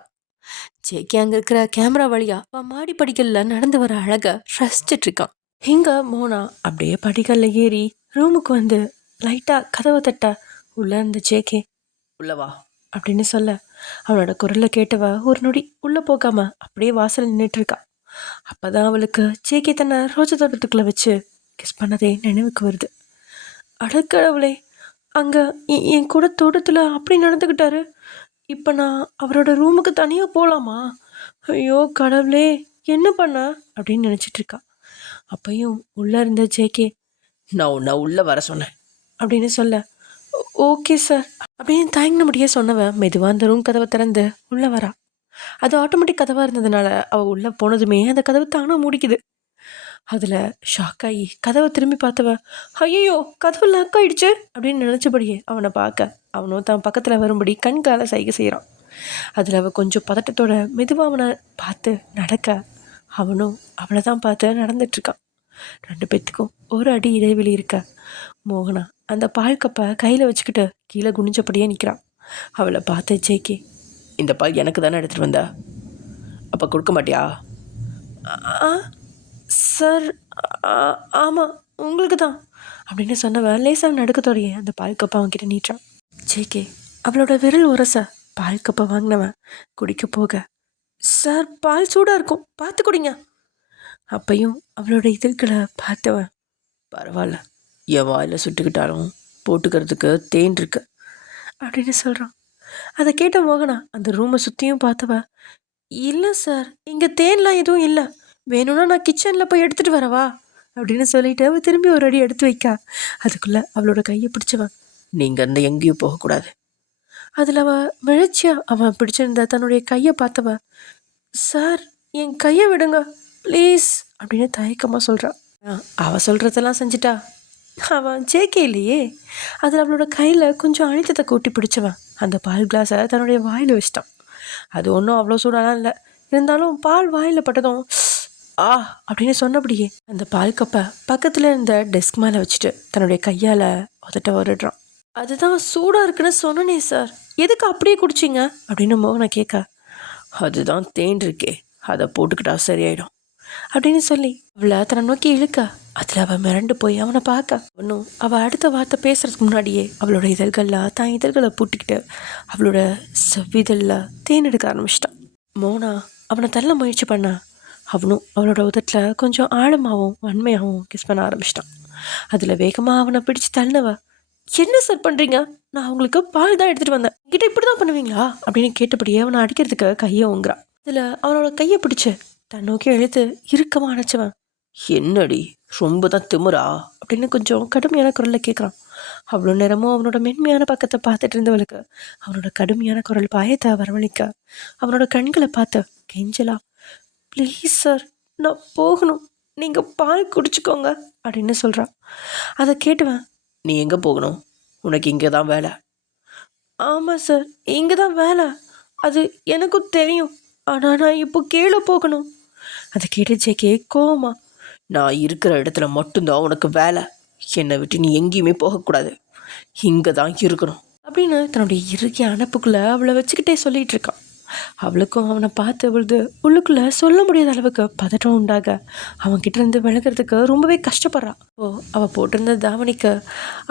ஜேகே அங்கே இருக்கிற கேமரா வழியா அவன் மாடி படிக்கல்ல நடந்து வர அழக ரசிச்சிட்டு இருக்கான். இங்க மோனா அப்படியே படிக்கல்ல ஏறி ரூமுக்கு வந்து லைட்டா கதவை தட்ட உள்ள இருந்த ஜேகே உள்ளவா அப்படின்னு சொல்ல, அவனோட குரலை கேட்டவ ஒரு நொடி உள்ள போகாம அப்படியே வாசல் நின்றுட்டு இருக்கா. அப்பதான் அவளுக்கு ஜேகே தன்னை ரோஜா தோட்டத்துக்குள்ள வச்சு கிஸ் பண்ணதே நினைவுக்கு வருது. அடக்கடவுளே, அங்கே என் கூட தோட்டத்தில் அப்படி நடந்துக்கிட்டாரு, இப்போ நான் அவரோட ரூமுக்கு தனியாக போகலாமா, ஐயோ கடவுளே என்ன பண்ண அப்படின்னு நினச்சிட்ருக்கா. அப்பையும் உள்ளே இருந்த ஜேகே, நான் உன்னை உள்ளே வர சொன்னேன் அப்படின்னு சொல்ல, ஓகே சார் அப்படின்னு தயங்கினபடியே சொன்னவன் மெதுவாக அந்த ரூம் கதவை திறந்து உள்ளே வரா. அது ஆட்டோமேட்டிக் கதவாக இருந்ததுனால அவள் உள்ளே போனதுமே அந்த கதவு தானே மூடிக்குது. அதில் ஷாக் ஆகி கதவை திரும்பி பார்த்தவ, ஐயோ கதவு லாக் ஆகிடுச்சு அப்படின்னு நினச்சபடியே அவனை பார்க்க அவனும் தான் பக்கத்தில் வரும்படி கண்கால சைகை செய்கிறான். அதில் அவள் கொஞ்சம் பதட்டத்தோட மெதுவாக அவனை பார்த்து நடக்க அவனும் அவளை தான் பார்த்து நடந்துட்டுருக்கான். 2 பேத்துக்கும் ஒரு அடி இடைவெளி இருக்க மோகனா அந்த பால் கப்பை கையில் வச்சுக்கிட்டு கீழே குனிஞ்சபடியே நிற்கிறான். அவளை பார்த்து ஜேகே, இந்த பால் எனக்கு தானே எடுத்துகிட்டு வந்த, அப்போ கொடுக்க மாட்டியா? சார் ஆமாம் உங்களுக்கு தான் அப்படின்னு சொன்னவன் லேசாக நடுக்கத்தோடைய அந்த பால் கப்பை அவன்கிட்ட நீட்டான். ஜேகே அவளோட விரல் உரச பால் கப்பை வாங்கினவன் குடிக்க போக, சார் பால் சூடாக இருக்கும் பார்த்து குடிங்க. அப்பையும் அவளோட இதழ்களை பார்த்தவன், பரவாயில்ல, என் வாயில் சுட்டுக்கிட்டாலும் போட்டுக்கிறதுக்கு தேன் இருக்கு அப்படின்னு சொல்கிறான். அதை கேட்ட மோகனா அந்த ரூமை சுற்றியும் பார்த்தவ, இல்லை சார் இங்கே தேன்லாம் எதுவும் இல்லை, வேணும்னா நான் கிச்சனில் போய் எடுத்துகிட்டு வரவா அப்படின்னு சொல்லிட்டு அவள் திரும்பி ஒரு அடி எடுத்து வைக்கா. அதுக்குள்ளே அவளோட கையை பிடிச்சவன், நீங்கள் அந்த எங்கேயும் போகக்கூடாது. அதில் அவள் விழச்சியா அவன் பிடிச்சிருந்த தன்னுடைய கையை பார்த்தவ, சார் என் கையை விடுங்க ப்ளீஸ் அப்படின்னு தயக்கமாக சொல்கிறான். அவள் சொல்கிறதெல்லாம் செஞ்சிட்டா. அவன் ஜேகே இல்லையே. அதில் அவளோட கையில் கொஞ்சம் அழுத்தத்தை கூட்டி பிடிச்சவன் அந்த பால் கிளாஸை தன்னுடைய வாயில் வச்சிட்டான். அது ஒன்றும் அவ்வளோ சூடாலாம் இல்லை, இருந்தாலும் பால் வாயில் பட்டதும் அப்படின்னு சொன்னபடியே அந்த பால் கப்பை பக்கத்தில் இருந்த டெஸ்க் மேலே வச்சுட்டு தன்னுடைய கையால் உதட்ட வருடுறான். அதுதான் சூடாக இருக்குன்னு சொன்னனே சார், எதுக்கு அப்படியே குடிச்சிங்க அப்படின்னு மோகனை கேட்க, அதுதான் தேன் இருக்கே, அதை போட்டுக்கிட்டா சரியாயிடும் அப்படின்னு சொல்லி அவளை தன்னை நோக்கி இழுக்க அதில் அவள் மிரண்டு போய் அவனை பார்க்க ஒன்றும் அவள் அடுத்த வார்த்தை பேசுறதுக்கு முன்னாடியே அவளோட இதழ்களில் தான் இதழ்களை பூட்டிக்கிட்டு அவளோட செவ்விதழில் தேன் எடுக்க ஆரம்பிச்சிட்டான். மோனா அவனை தள்ள முயற்சி பண்ண அவனும் அவளோட உதட்டில் கொஞ்சம் ஆழமாகவும் வன்மையாகவும் கிஸ் பண்ண ஆரம்பிச்சிட்டான். அதில் வேகமாக அவனை பிடிச்சி தள்ளினவ, என்ன சார் பண்ணுறீங்க, நான் அவங்களுக்கு பால் தான் எடுத்துகிட்டு வந்தேன், கிட்ட இப்படி தான் பண்ணுவீங்களா அப்படின்னு கேட்டபடியே அவனை அடிக்கிறதுக்கு கையை ஓங்குறான். அதில் அவனோட கையை பிடிச்சி தன் நோக்கி எழுத்து இறுக்கமாக அணைச்சவன், என்னடி ரொம்ப தான் திமுறா அப்படின்னு கொஞ்சம் கடுமையான குரலில் கேட்குறான். அவ்வளோ நேரமும் அவனோட மென்மையான பக்கத்தை பார்த்துட்டு இருந்தவளுக்கு அவனோட கடுமையான குரல் பயத்தை வரவழைக்க அவனோட கண்களை பார்த்து கெஞ்சலா, ப்ளீஸ் சார், நான் போகணும். நீங்கள் பால் குடிச்சுக்கோங்க அப்படின்னு சொல்கிறான். அதை கேட்டுவேன். நீ எங்கே போகணும்? உனக்கு இங்கே தான் வேலை. ஆமாம் சார், இங்கே தான் வேலை. அது எனக்கும் தெரியும். ஆனால் நான் இப்போ கீழே போகணும். அதை கேட்டு ஜேகே கோவமா, நான் இருக்கிற இடத்துல மட்டும்தான் உனக்கு வேலை. என்னை விட்டு நீ எங்கேயுமே போகக்கூடாது. இங்கே தான் இருக்கணும் அப்படின்னு தன்னுடைய இறுகிய அணைப்புக்குள்ளே அவளை வச்சுக்கிட்டே சொல்லிகிட்டு இருக்கான். அவளுக்கும் அவனை பார்த்த பொழுது உள்ளுக்குள்ளே சொல்ல முடியாத அளவுக்கு பதட்டம் உண்டாக அவன்கிட்ட இருந்து விலகிறதுக்கு ரொம்பவே கஷ்டப்படுறான். அவள் போட்டிருந்த தாவணிக்கு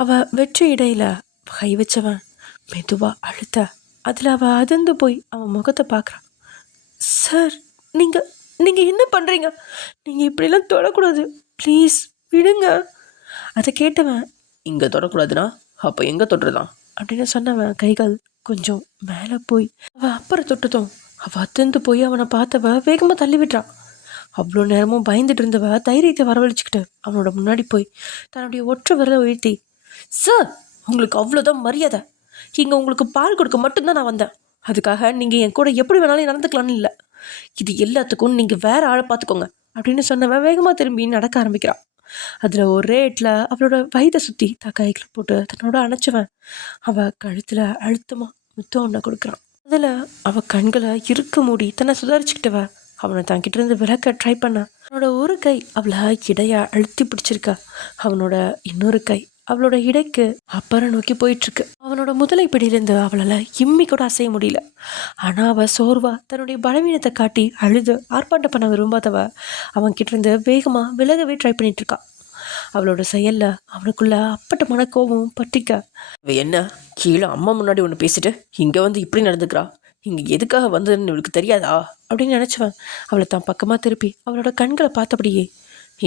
அவள் வெற்றி இடையில கை வச்சவன் மெதுவாக அழுத்த அதில் அவள் அதிர்ந்து போய் அவன் முகத்தை பார்க்குறான். சார், நீங்கள் நீங்கள் என்ன பண்ணுறீங்க? நீங்கள் இப்படிலாம் தொடக்கூடாது, ப்ளீஸ் விடுங்க. அதை கேட்டவன், இங்கே தொடக்கூடாதுன்னா அப்போ எங்கே தொட்டுறதான் அப்படின்னு சொன்னவன் கைகள் கொஞ்சம் மேலே போய் அவள் அப்புறம் தொட்டதும் அவள் அதிர்ந்து போய் அவனை பார்த்தவ வேகமாக தள்ளி விட்டுறான். அவ்வளோ நேரமும் பயந்துட்டு இருந்தவ தைரியத்தை வரவழைச்சிக்கிட்டு அவனோட முன்னாடி போய் தன்னுடைய ஒற்றை விரலை உயர்த்தி, சார், உங்களுக்கு அவ்வளோதான் மரியாதை. இங்கே உங்களுக்கு பால் கொடுக்க மட்டும்தான் நான் வந்தேன். அதுக்காக நீங்கள் என் கூட எப்படி வேணாலும் நடந்துக்கலான்னு இல்லை. இது எல்லாத்துக்கும் நீங்கள் வேற ஆளை பார்த்துக்கோங்க அப்படின்னு சொன்னவன் வேகமாக திரும்பி நடக்க ஆரம்பிக்கிறான். அதில் ஒரே இடத்துல அவளோட வயதை சுற்றி கைகளை போட்டு தன்னோட அணைச்சவன் அவள் கழுத்தில் அழுத்தமாக முத்தம் ஒன்றை கொடுக்குறான். அதில் அவள் கண்களை இருக்க மூடி தன்னை சுதாரிச்சுக்கிட்டவ அவனை தன்கிட்ட இருந்து விளக்க ட்ரை பண்ண அவனோட ஒரு கை அவளை இடையா அழுத்தி பிடிச்சிருக்கா. அவனோட இன்னொரு கை அவளோட இடைக்கு அப்புறம் நோக்கி போயிட்டுருக்கு. அவனோட முதலை பிடியிலேருந்து அவளால் இம்மி கூட அசைய முடியல. ஆனால் அவள் சோர்வா தன்னுடைய பலவீனத்தை காட்டி அழுது ஆர்ப்பாட்டம் பண்ண விரும்பாதவ அவன்கிட்ட இருந்து வேகமாக விலகவே ட்ரை பண்ணிட்டு இருக்கா. அவளோட செயலில் அவனுக்குள்ள அப்பட்டமான கோபம் பற்றிக்க, என்ன கீழே அம்மா முன்னாடி ஒன்று பேசிட்டு இங்கே வந்து இப்படி நடந்துக்கிறா, இங்கே எதுக்காக வந்ததுன்னு இவளுக்கு தெரியாதா அப்படின்னு நினச்சவன் அவளை தான் பக்கமாக திருப்பி அவளோட கண்களை பார்த்தபடியே,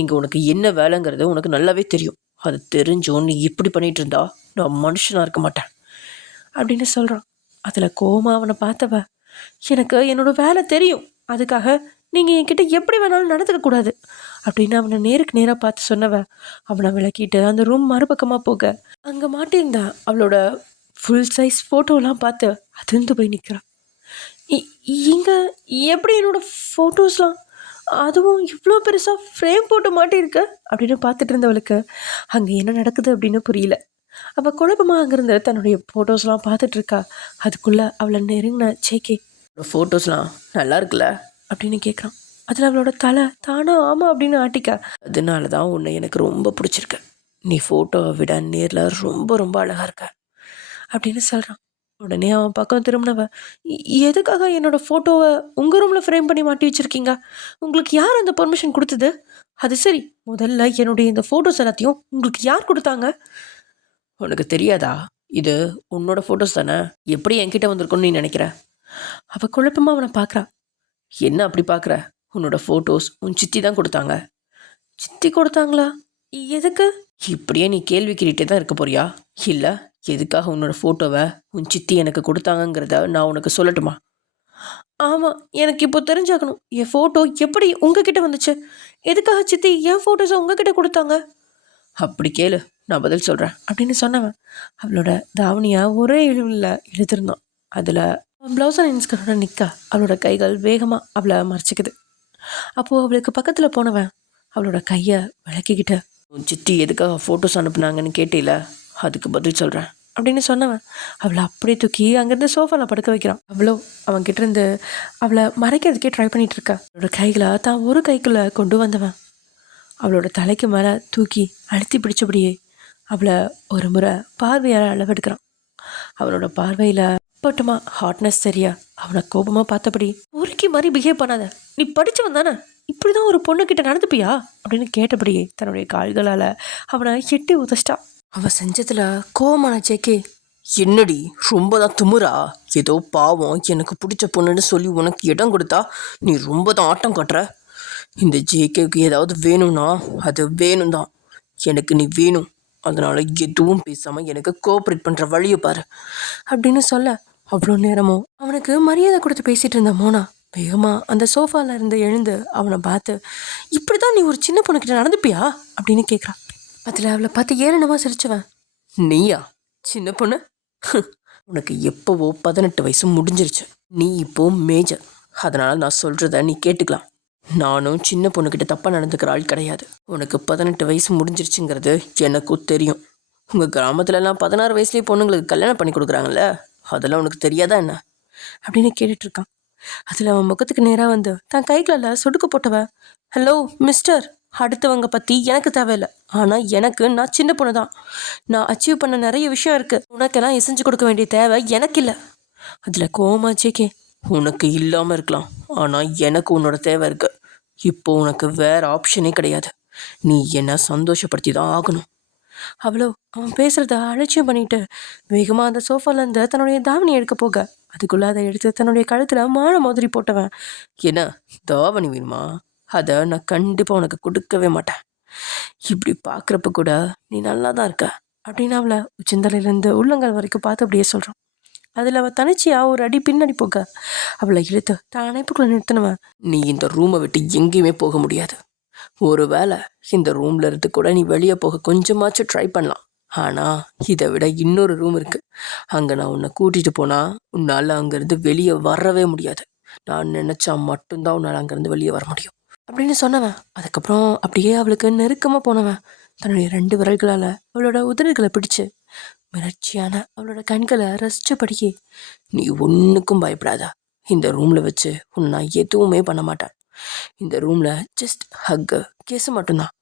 இங்கே உனக்கு என்ன வேலைங்கிறது உனக்கு நல்லாவே தெரியும். அது தெரிஞ்சும் நீ இப்படி பண்ணிட்டு இருந்தா நான் மனுஷனாக இருக்க மாட்டேன் அப்படின்னு சொல்கிறான். அதில் கோமா அவனை பார்த்தவ, எனக்கு என்னோட வேலை தெரியும், அதுக்காக நீங்கள் என்கிட்ட எப்படி வேணாலும் நடந்துக்கக்கூடாது அப்படின்னு அவனை நேருக்கு நேராக பார்த்து சொன்னவ அவனை விளக்கிட்டு அந்த ரூம் மறுபக்கமாக போக அங்கே மாட்டியிருந்தா அவளோட ஃபுல் சைஸ் ஃபோட்டோலாம் பார்த்து அதிர்ந்து போய் நிற்கிறான். இங்கே எப்படி என்னோட ஃபோட்டோஸ்லாம், அதுவும் இவ்வளோ பெருசாக ஃப்ரேம் போட்டு மாட்டியிருக்க அப்படின்னு பார்த்துட்டு இருந்தவளுக்கு அங்கே என்ன நடக்குது அப்படின்னு புரியல. அவள் குழப்பமாக அங்கேருந்து தன்னுடைய ஃபோட்டோஸ்லாம் பார்த்துட்டு இருக்கா. அதுக்குள்ளே அவளை நெருங்கின ஜேகே, ஃபோட்டோஸ்லாம் நல்லா இருக்குல்ல அப்படின்னு கேட்குறான். அதில் அவளோட தலை தானா ஆமாம் அப்படின்னு ஆட்டிக்க, அதனால தான் உன்னை எனக்கு ரொம்ப பிடிச்சிருக்கு. நீ ஃபோட்டோவை விட நேரில் ரொம்ப ரொம்ப அழகாக இருக்க அப்படின்னு சொல்கிறான். உடனே அவன் பக்கம் திரும்பினவ, எதுக்காக என்னோட ஃபோட்டோவை உங்கள் ரூமில் ஃப்ரேம் பண்ணி மாட்டி வச்சுருக்கீங்க? உங்களுக்கு யார் அந்த பர்மிஷன் கொடுத்தது? அது சரி, முதல்ல என்னுடைய இந்த ஃபோட்டோஸ் எல்லாத்தையும் உங்களுக்கு யார் கொடுத்தாங்க? உனக்கு தெரியாதா? இது உன்னோட ஃபோட்டோஸ் தானே, எப்படி என்கிட்ட வந்திருக்குன்னு நீ நினைக்கிற? அவள் குழப்பமாக அவனை பார்க்குறா. என்ன அப்படி பார்க்குற? உன்னோட ஃபோட்டோஸ் உன் சித்தி தான் கொடுத்தாங்க. சித்தி கொடுத்தாங்களா? எதுக்கு? இப்படியே நீ கேள்வி கேட்டுகிட்டே தான் இருக்க போறியா? இல்லை, எதுக்காக உன்னோட ஃபோட்டோவை உன் சித்தி எனக்கு கொடுத்தாங்கங்கிறத நான் உனக்கு சொல்லட்டுமா? ஆமாம், எனக்கு இப்போ தெரிஞ்சாகணும். என் ஃபோட்டோ எப்படி உங்ககிட்ட வந்துச்சு? எதுக்காக சித்தி என் ஃபோட்டோஸை உங்ககிட்ட கொடுத்தாங்க? அப்படி கேளு, நான் பதில் சொல்கிறேன் அப்படின்னு சொன்னவன் அவளோட தாவணியாக ஒரே இழுவில் இழுத்திருந்தான். அதில் ப்ளவுஸ் அண்ட் இன்ஸ்கரோட நிற்க அவளோட கைகள் வேகமாக அவளை மறைச்சிக்குது. அப்போது அவளுக்கு பக்கத்தில் போனவன் அவளோட கையை விளக்கிக்கிட்ட, உன் சித்தி எதுக்காக ஃபோட்டோஸ் அனுப்புனாங்கன்னு கேட்டில, அதுக்கு பதில் சொல்கிறேன் அப்படின்னு சொன்னவன் அவளை அப்படியே தூக்கி அங்கேருந்து சோஃபாவில் படுக்க வைக்கிறான். அவ்வளோ அவன்கிட்ட இருந்து அவளை மறைக்கிறதுக்கே ட்ரை பண்ணிகிட்டு இருக்கா. அவளோட கைகளை தான் ஒரு கைக்குள்ளே கொண்டு வந்தவன் அவளோட தலைக்கு மேலே தூக்கி அழுத்தி பிடிச்சபடியே அவளை ஒரு முறை பார்வையால் அளவெடுக்கிறான். அவனோட பார்வையில் பட்டுமா ஹாட்னஸ் சரியா அவனை கோபமாக பார்த்தபடி, உருக்கி மாதிரி பிஹேவ் பண்ணாத, நீ படித்தவன் தானே, இப்படி தான் ஒரு பொண்ணுக்கிட்ட நடந்துப்பியா அப்படின்னு கேட்டபடியே தன்னுடைய கால்களால் அவனை எட்டி உதச்சிட்டா. அவன் செஞ்சதில் கோவமான ஜேகே, என்னடி ரொம்ப தான் துமுறா, ஏதோ பாவம் எனக்கு பிடிச்ச பொண்ணுன்னு சொல்லி உனக்கு இடம் கொடுத்தா நீ ரொம்ப தான் ஆட்டம் காட்டுற. இந்த ஜேகேக்கு ஏதாவது வேணும்னா அது வேணும் தான், எனக்கு நீ வேணும், அதனால் எதுவும் பேசாமல் எனக்கு கோஆப்ரேட் பண்ணுற வழியை பாரு அப்படின்னு சொல்ல அவ்வளோ நேரமும் அவனுக்கு மரியாதை கொடுத்து பேசிகிட்டு இருந்த மோனா வேகமாக அந்த சோஃபாவில் இருந்து எழுந்து அவனை பார்த்து, இப்படி தான் நீ ஒரு சின்ன பொண்ணுக்கிட்ட நடந்துப்பியா அப்படின்னு கேட்குறான். அதில் அவளை பார்த்து ஏளனமாக சிரிச்சவன், நீயா சின்ன பொண்ணு? உனக்கு எப்போவோ 18 வயசு முடிஞ்சிருச்சு, நீ இப்போ மேஜர், அதனால் நான் சொல்கிறத நீ கேட்டுக்கலாம். நானும் சின்ன பொண்ணுக்கிட்ட தப்பாக நடந்துக்கிற ஆள் கிடையாது. உனக்கு 18 வயசு முடிஞ்சிருச்சுங்கிறது எனக்கும் தெரியும். உங்கள் கிராமத்துலலாம் 16 வயசுலேயே பொண்ணுங்களுக்கு கல்யாணம் பண்ணி கொடுக்குறாங்கல்ல, அதெல்லாம் உனக்கு தெரியாதா என்ன அப்படின்னு கேட்டுட்ருக்கான். அதில் அவன் முகத்துக்கு நேராக வந்து தன் கைகளில் சொடுக்கு போட்டவ, ஹலோ மிஸ்டர், அடுத்தவங்க பற்றி எனக்கு தேவையில்லை. ஆனால் நான் சின்ன பொண்ணு தான். நான் அச்சீவ் பண்ண நிறைய விஷயம் இருக்குது. உனக்கெல்லாம் எசைஞ்சு கொடுக்க வேண்டிய தேவை எனக்கு இல்லை. அதில் கோவமாச்சேக்கே, உனக்கு இல்லாமல் இருக்கலாம், ஆனால் எனக்கு உன்னோட தேவை இருக்கு. இப்போ உனக்கு வேற ஆப்ஷனே கிடையாது. நீ என்ன சந்தோஷப்படுத்தி தான் ஆகணும். அவ்வளோ அவன் பேசுகிறத அலட்சியம் பண்ணிட்டு வேகமாக அந்த சோஃபாலேருந்து தன்னுடைய தாவணி எடுக்க போக, அதுக்குள்ளே அதை எடுத்து தன்னுடைய கழுத்தில் மாலை மோதிரி போட்டவன், என்ன தாவணி வேணுமா? அதை நான் கண்டிப்பாக உனக்கு கொடுக்கவே மாட்டேன். இப்படி பார்க்குறப்ப கூட நீ நல்லா தான் இருக்க அப்படின்னு அவளை உச்சந்தலையிலேருந்து உள்ளங்கால் வரைக்கும் பார்த்து அப்படியே சொல்கிறான். அதில் அவள் தனிச்சியாக ஒரு அடி பின்னாடி போக அவளை இழுத்து தான் அணைப்புக்குள்ளே நிறுத்தினவன், நீ இந்த ரூமை விட்டு எங்கேயுமே போக முடியாது. ஒரு வேளை இந்த ரூம்ல இருந்து கூட நீ வெளியே போக கொஞ்சமாச்சும் ட்ரை பண்ணலாம். ஆனால் இதை விட இன்னொரு ரூம் இருக்கு. அங்கே நான் உன்னை கூட்டிகிட்டு போனால் உன்னால் அங்கேருந்து வெளியே வரவே முடியாது. நான் நினச்சா மட்டும்தான் உன்னால் அங்கேருந்து வெளியே வர முடியும் அப்படின்னு சொன்னவன். அதுக்கப்புறம் அப்படியே அவளுக்கு நெருக்கமாக போனவன் தன்னுடைய 2 விரல்களால் அவளோட உதடுகளை பிடிச்சு மிரட்சியான அவளோட கண்களை ரசிச்சபடியே, நீ ஒன்றுக்கும் பயப்படாதா. இந்த ரூமில் வச்சு உன்னை நான் எதுவுமே பண்ண மாட்டேன். இந்த ரூமில் ஜஸ்ட் ஹக்கு கேஸு மட்டும்தான்.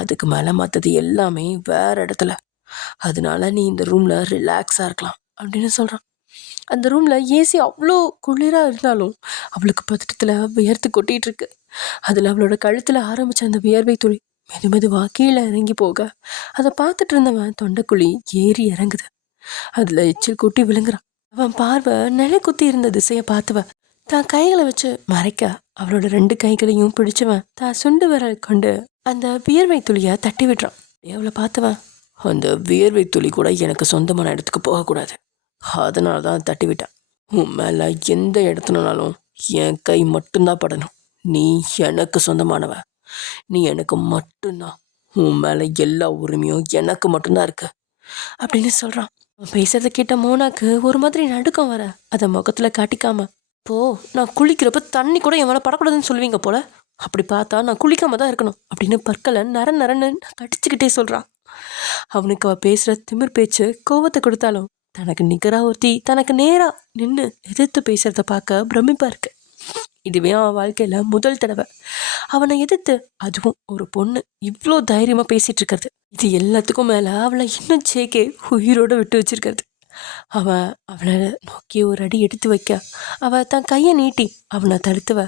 அதுக்கு மேலே மற்றது எல்லாமே வேற இடத்துல. அதனால நீ இந்த ரூமில் ரிலாக்ஸாக இருக்கலாம் அப்படின்னு சொல்கிறான். அந்த ரூமில் ஏசி அவ்வளோ குளிராக இருந்தாலும் அவளுக்கு பதட்டத்தில் வியர்த்து கொட்டிகிட்டு இருக்கு. அதில் அவளோட கழுத்தில் ஆரம்பித்த அந்த வியர்வை துளி மெதுவாக கீழே இறங்கி போக அதை பார்த்துட்டு இருந்தவன் தொண்டைக்குழி ஏறி இறங்குது. அதில் எச்சில் கொட்டி விழுங்குறான். அவன் பார்வை நிலை குத்தி இருந்த திசையை பார்த்தவ தான் கைகளை வச்சு மறைக்க அவளோட 2 கைகளையும் பிடிச்சவன் தான் சுண்டு விரல் கொண்டு அந்த வியர்வை துளியை தட்டி விடுறான். அவளை பார்த்தவன், அந்த வியர்வை துளி கூட எனக்கு சொந்தமான இடத்துக்கு போகக்கூடாது, அதனால தான் தட்டி விட்டான். உன் மேலே எந்த இடத்துலனாலும் என் கை மட்டும்தான் படணும். நீ எனக்கு சொந்தமானவ. நீ எனக்கு மட்டும்தான். உன் மேலே எல்லா உரிமையும் எனக்கு மட்டும்தான் இருக்கு அப்படின்னு சொல்கிறான். பேசுறத கேட்ட மோனாக்கு ஒரு மாதிரி நடுக்கம் வர அதை முகத்தில் காட்டிக்காம, இப்போ நான் குளிக்கிறப்ப தண்ணி கூட என் மேலே படக்கூடாதுன்னு சொல்லுவீங்க போல, அப்படி பார்த்தா நான் குளிக்காம தான் இருக்கணும் அப்படின்னு பற்களை நரன்னு கடிச்சுக்கிட்டே சொல்கிறான். அவனுக்கு அவள் பேசுகிற திமிர் பேச்சு கோவத்தை கொடுத்தாலும் தனக்கு நிகராக ஒருத்தி தனக்கு நேராக நின்று எதிர்த்து பேசுகிறத பார்க்க பிரமிப்பாக இருக்கு. இதுவே அவன் வாழ்க்கையில் முதல் தடவை அவனை எதிர்த்து, அதுவும் ஒரு பொண்ணு இவ்வளோ தைரியமாக பேசிகிட்டு இருக்கிறது. இது எல்லாத்துக்கும் மேலே அவளை இன்னும் ஜேகே உயிரோடு விட்டு வச்சிருக்கிறது. அவன் அவளை நோக்கி ஒரு அடி எடுத்து வைக்க அவள் தன் கையை நீட்டி அவனை தடுத்துவ,